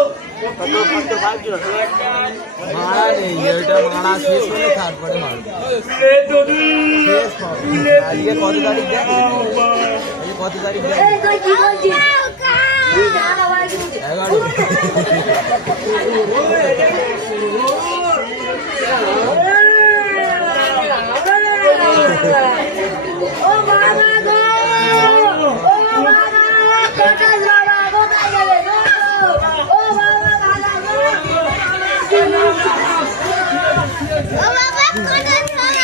মারা নেই, ওইটা মারা শেষ হলে তারপরে মারবো। এ তোদি, আজকে কত তারিখ দেখ? আজকে কত তারিখ দেখ? এই তুই কি বলছিস? 11। ও বাবা গো, ও বাবা, কোথায় বাবা, কোথায় গেলে গো? ও বাবা, বাবা গো, ও বাবা, কোথায় চলে?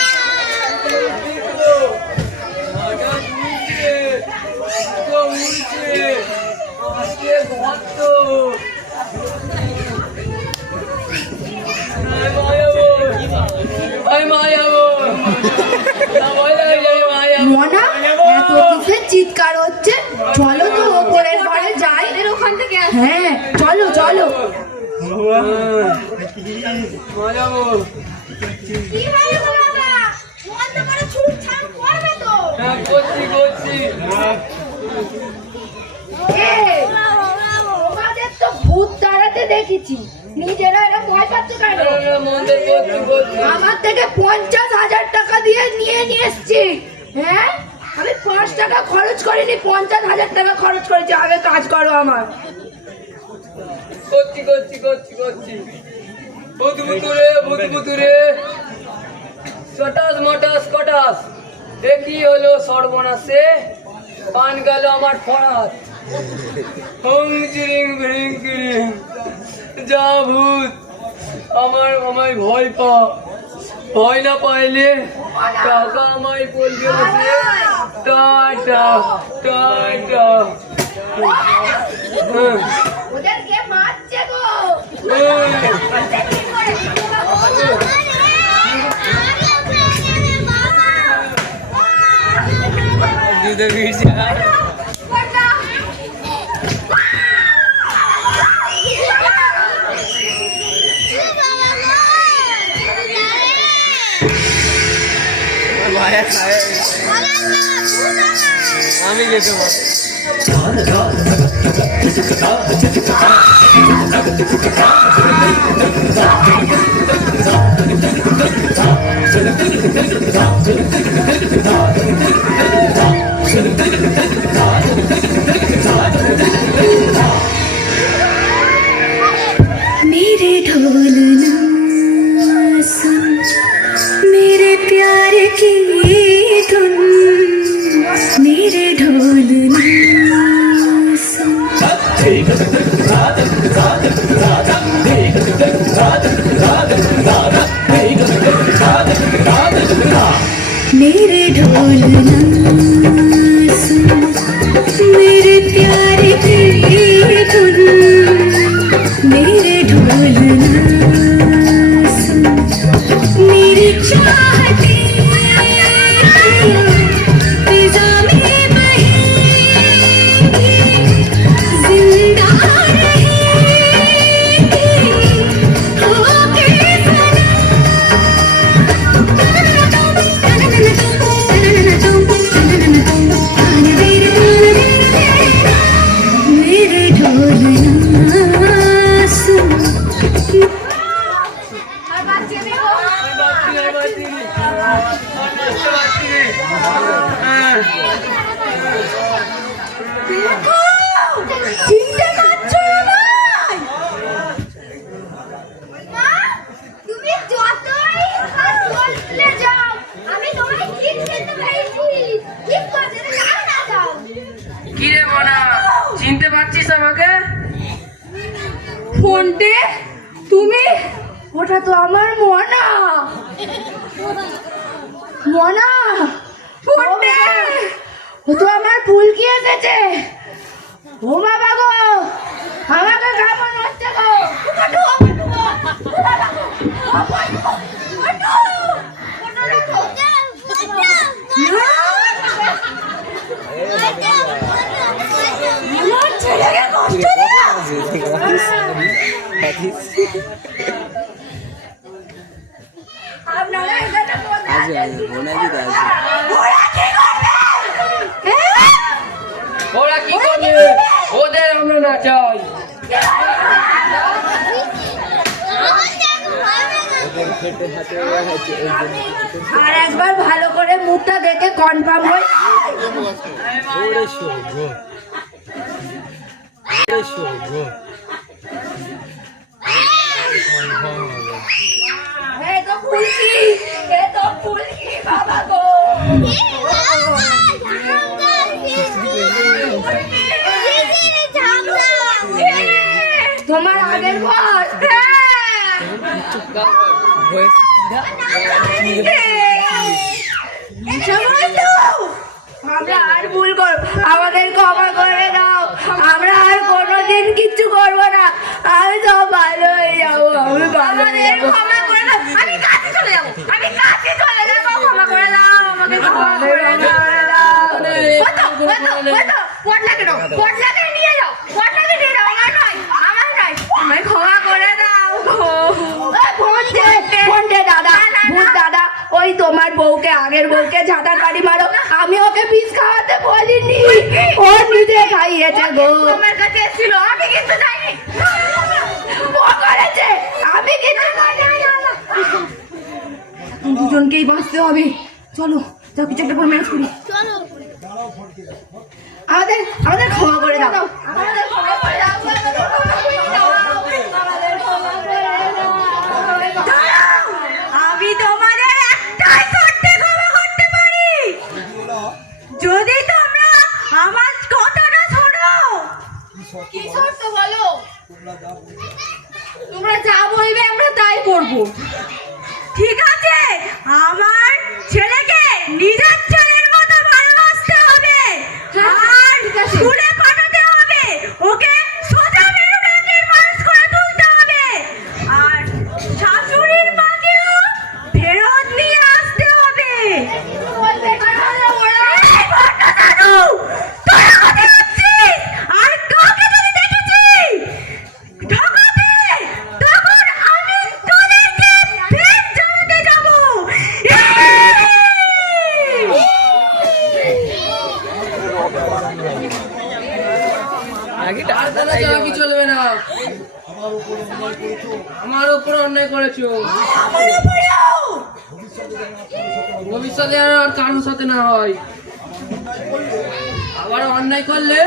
মনা, এত কিসের চিৎকার হচ্ছে? চলো তো ওপরের ঘরে যাই। ওখান থেকে হ্যাঁ চলো চলো। কি হলো বাবা? বন্ধ করে ছুটছাট করবে তো? তোমাদের তো ভূত তাড়াতে দেখেছি, নিজেরা এরা ভয় পাচ্ছ কেন? আমার থেকে 50,000 টাকা দিয়ে নিয়ে এসছি। হ্যাঁ, আমি 5 টাকা খরচ করিনি, 50,000 টাকা খরচ করেছি। আগে কাজ করো আমার। করছি বুতুরে সটাস মটাস কটাস, এ কি হলো সর্বনাশে? পান গেল আমার ফরাত। হুং চিরিং ভিরিং কিরিং, যা ভূত আমায় ভয় পা। ভয় না পাইলে টাকা আমায় বলবে বসে। Tata tata. ওদেরকে মারছে গো। जूते पीट जा माया खाए আমি যেতে পারি मेरे ढोलना सुन मेरे प्यार की धुन मेरे ढोलना सुन मेरे ढोलना सुन मेरे प्यार की धुन मेरे ढोलना सुन मेरी चाहती फिजा में बहेगी जिंदा रहेगी होके मेरे ढोलना सुन চিনতে পারছো আমায়? মা, তুমি যতই হাসপাতালে যাও, আমি তোমায় চিনতে পেরেছি। ঠিক কথা না যাও। কি রে মনা চিনতে পারছিস আমাকে ফোনটে তুমি ওটা তো আমার মনা মনা ফোনটে ও তো আমার ফুল কি এসেছে ও বাবা গো আমাকে কেমন হচ্ছে গো আমার ছেলেকে কষ্ট দেয়া আপনারা এখানে ওরা কি করবে ওদের আমরা না চাই আর একবার ভালো করে মুখটা দেখে কনফার্ম হই এই তো ফুলকি বাবা গো তোমার আগের ঘর আমরা আর ভুল করব আমাদের ক্ষমা করে দাও আমরা আর কোনোদিন কিচ্ছু করব না আমি সব ভালো হয়ে যাবো আমি ভালো হয়ে যাবো ক্ষমা করে দাও আমি কাছে চলে যাবো ক্ষমা করে দাও আমাকে ক্ষমা করে দাও পটলাকে নিয়ে যাও আমার নয় আমায় ক্ষমা করে দাও ফোনটে দাদা ভূত দাদা ওই তোমার বউকে আগের বউকে ঝাঁটার বাড়ি মারো আমি ওকে পিস খাওয়াতে বলিনি ও নিজে খাইয়েছে গো আমার কাছে এসেছিল আমি কিছু জানি ও করেছে আমি কিছু জানি দুজনকেই বাঁচতে হবে চলো যাও কিছু একটা করে ম্যানেজ করি আমাদের ক্ষমা করে দাও আমাদের ক্ষমা করে দাও আমি তোমাদের একটাই করতে ক্ষমা করতে পারি যদি তোমরা আমার কথাটা শোনো কি শর্ত বলো তোমরা যা বলবে আমরা তাই করব ঠিক আছে আমার ছেলেকে নিজের ছেলের মতো ভালোবাসতে হবে আর স্কুলে পাঠাতে হবে ওকে সোজা মেরুদণ্ডের মানুষ করে তুলতে হবে আর শাশুড়ির মাকেও ফেরত নিয়ে আসতে হবে তার দ্বারা চালাকি চলবে না। আমার উপরে অন্যায় করেছো, ভবিষ্যতে আর কারোর সাথে না হয়। আবার অন্যায় করলে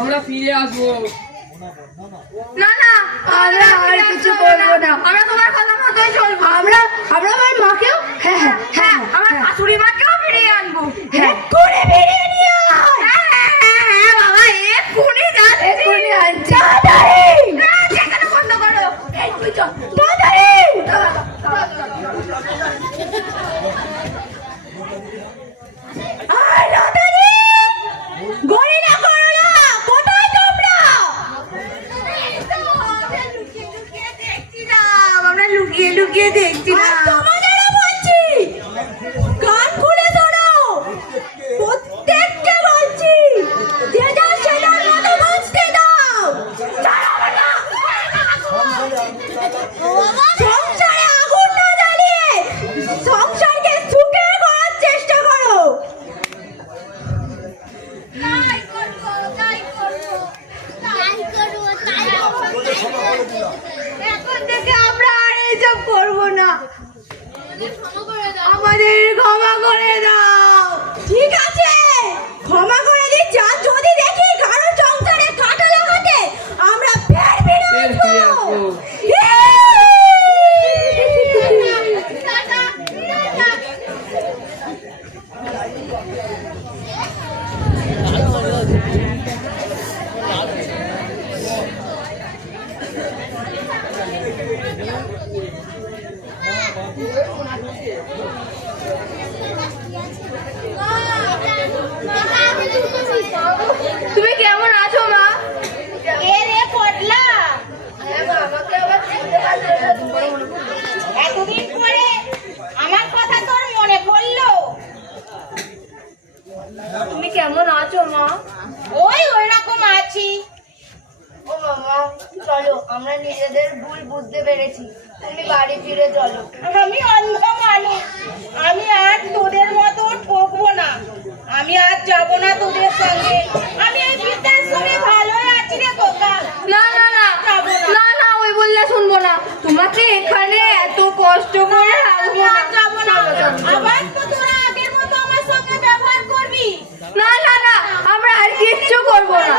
আমরা ফিরে আসবো। না না, আমরা আর কিছু করবো না, আমরা তোমার কথা মতোই চলবো। আমরা আমার মাকেও, হ্যাঁ হ্যাঁ হ্যাঁ, আমার শাশুড়ি মাকেও ফিরিয়ে আনবো। এক্ষুনি ফিরিয়ে নিয়ে আয়। হ্যাঁ বাবা, এক্ষুনি যাচ্ছে, এক্ষুনি আনছি। তাড়াতাড়ি সেখানে বন্ধ করো। এই তুই চল তাড়াতাড়ি। আয় লতারি, গরিলা করলা, কোথায় তোমরা? আমরা লুকিয়ে লুকিয়ে দেখছিলাম। তোমাদেরও বলছি, কান খুলে ধরো, প্রত্যেককে বলছি, যে যার সেটার মতো বাঁচতে দাও। সংসারে আগুন না জ্বালিয়ে সংসারকে সুখে করার চেষ্টা করো। এখন থেকে আমরা আর এইসব করবো না, আমাদের ক্ষমা করে দাও। ঠিক আছে, ক্ষমা করে দিচ্ছি। আর যদি দেখি কারো সংসারে কাটা লাগাতে, আমরা ফের ফিরে আসবো। তুমি কেমন আছো মা? এ রে পটলা, এতদিন পরে আমার কথা তোর মনে পড়লো? তুমি কেমন আছো মা? ওই রকম আছি। ও মামা, চলো, আমরা নিজেদের ভুল বুঝতে পেরেছি, তুমি বাড়ি ফিরে চলো। আমি অন্ধ মানুষ, আমি আর তোদের মতো ঠকবো না। আমি আর যাবো না তোদের সঙ্গে। আমি এই বৃদ্ধাশ্রমে ভালোই আছি রে খোকা। না না না না না, ওই বললে শুনবো না। তোমাকে এখানে এত কষ্ট করে রাখবো না। যাবো না। আবার তো তোরা আগের মতো আমার সঙ্গে ব্যবহার করবি। না না না, আমরা আর কিচ্ছু করবো না।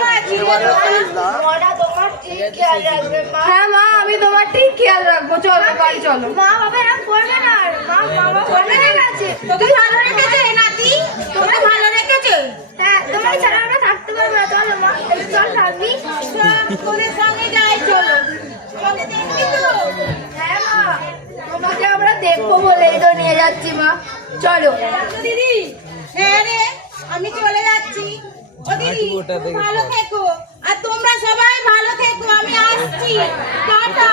হ্যাঁ মা, আমি তোমার ঠিক খেয়াল রাখবো। চলো বাড়ি চলো। মা বাবা এরকম করবে না। মা বাবা করবে না। আছে তোকে ভালো রেখেছে নাতি, তোকে ভালো রেখেছে। হ্যাঁ, তোমার ছাড়া আমরা থাকতে পারবো না। চলো মা, চল থাকবি। তোদের সঙ্গে যাই, চলো। আমাকে দেখবি তো? হ্যাঁ মা, তোমাকে আমরা দেখবো বলেই তো নিয়ে যাচ্ছি মা। চলো দিদি। হ্যাঁ রে, আমি চলে যাচ্ছি। ও দিদি, ভালো থেকো। আর তোমরা সবাই ভালো থেকো, আমি আসছি। টাটা।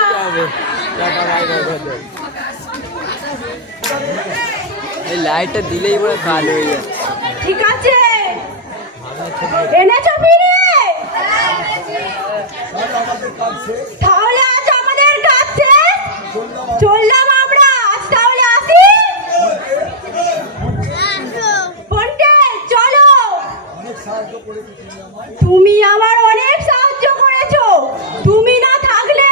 এই লাইটটা দিলেই পুরো কালো হয়ে যাচ্ছে। ঠিক আছে, এনেছো ফিরিয়ে? তাহলে আজ আমাদের কাছে চললাম আমরা। আজ তাহলে আসি। বন্টে, চলো। তুমি আমার অনেক সাহায্য করেছো। তুমি না থাকলে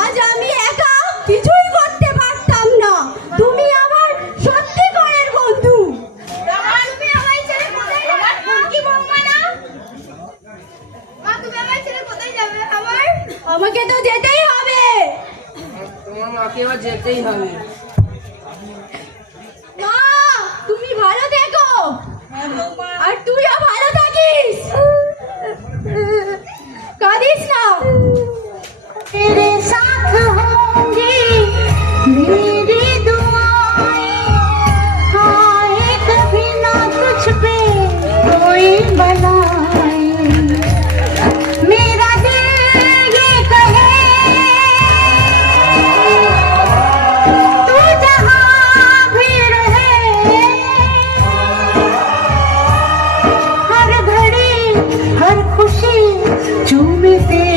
আজ আমি একা কিছুই করতে পারতাম না। তুমি আমার সত্যিকারের বন্ধু। তুমি আমায় ছেড়ে কোথায় যাবে? আমার ফুলকি বৌমা না? মা, তুমি আমায় ছেড়ে কোথায় যাবে? আমাকে তো যেতেই হবে। তোমার মাকে এবার যেতেই হবে। মা, তুমি ভালো থেকো, আর তুইও ভালো থাকিস। কাঁদিস না। तेरे साथ होंगी मेरी दुआएं, आए कभी ना तुझ पे कोई बलाएं। मेरा दिल ये कहे तू जहाँ भी रहे, हर घड़ी हर खुशी चूमे तेरे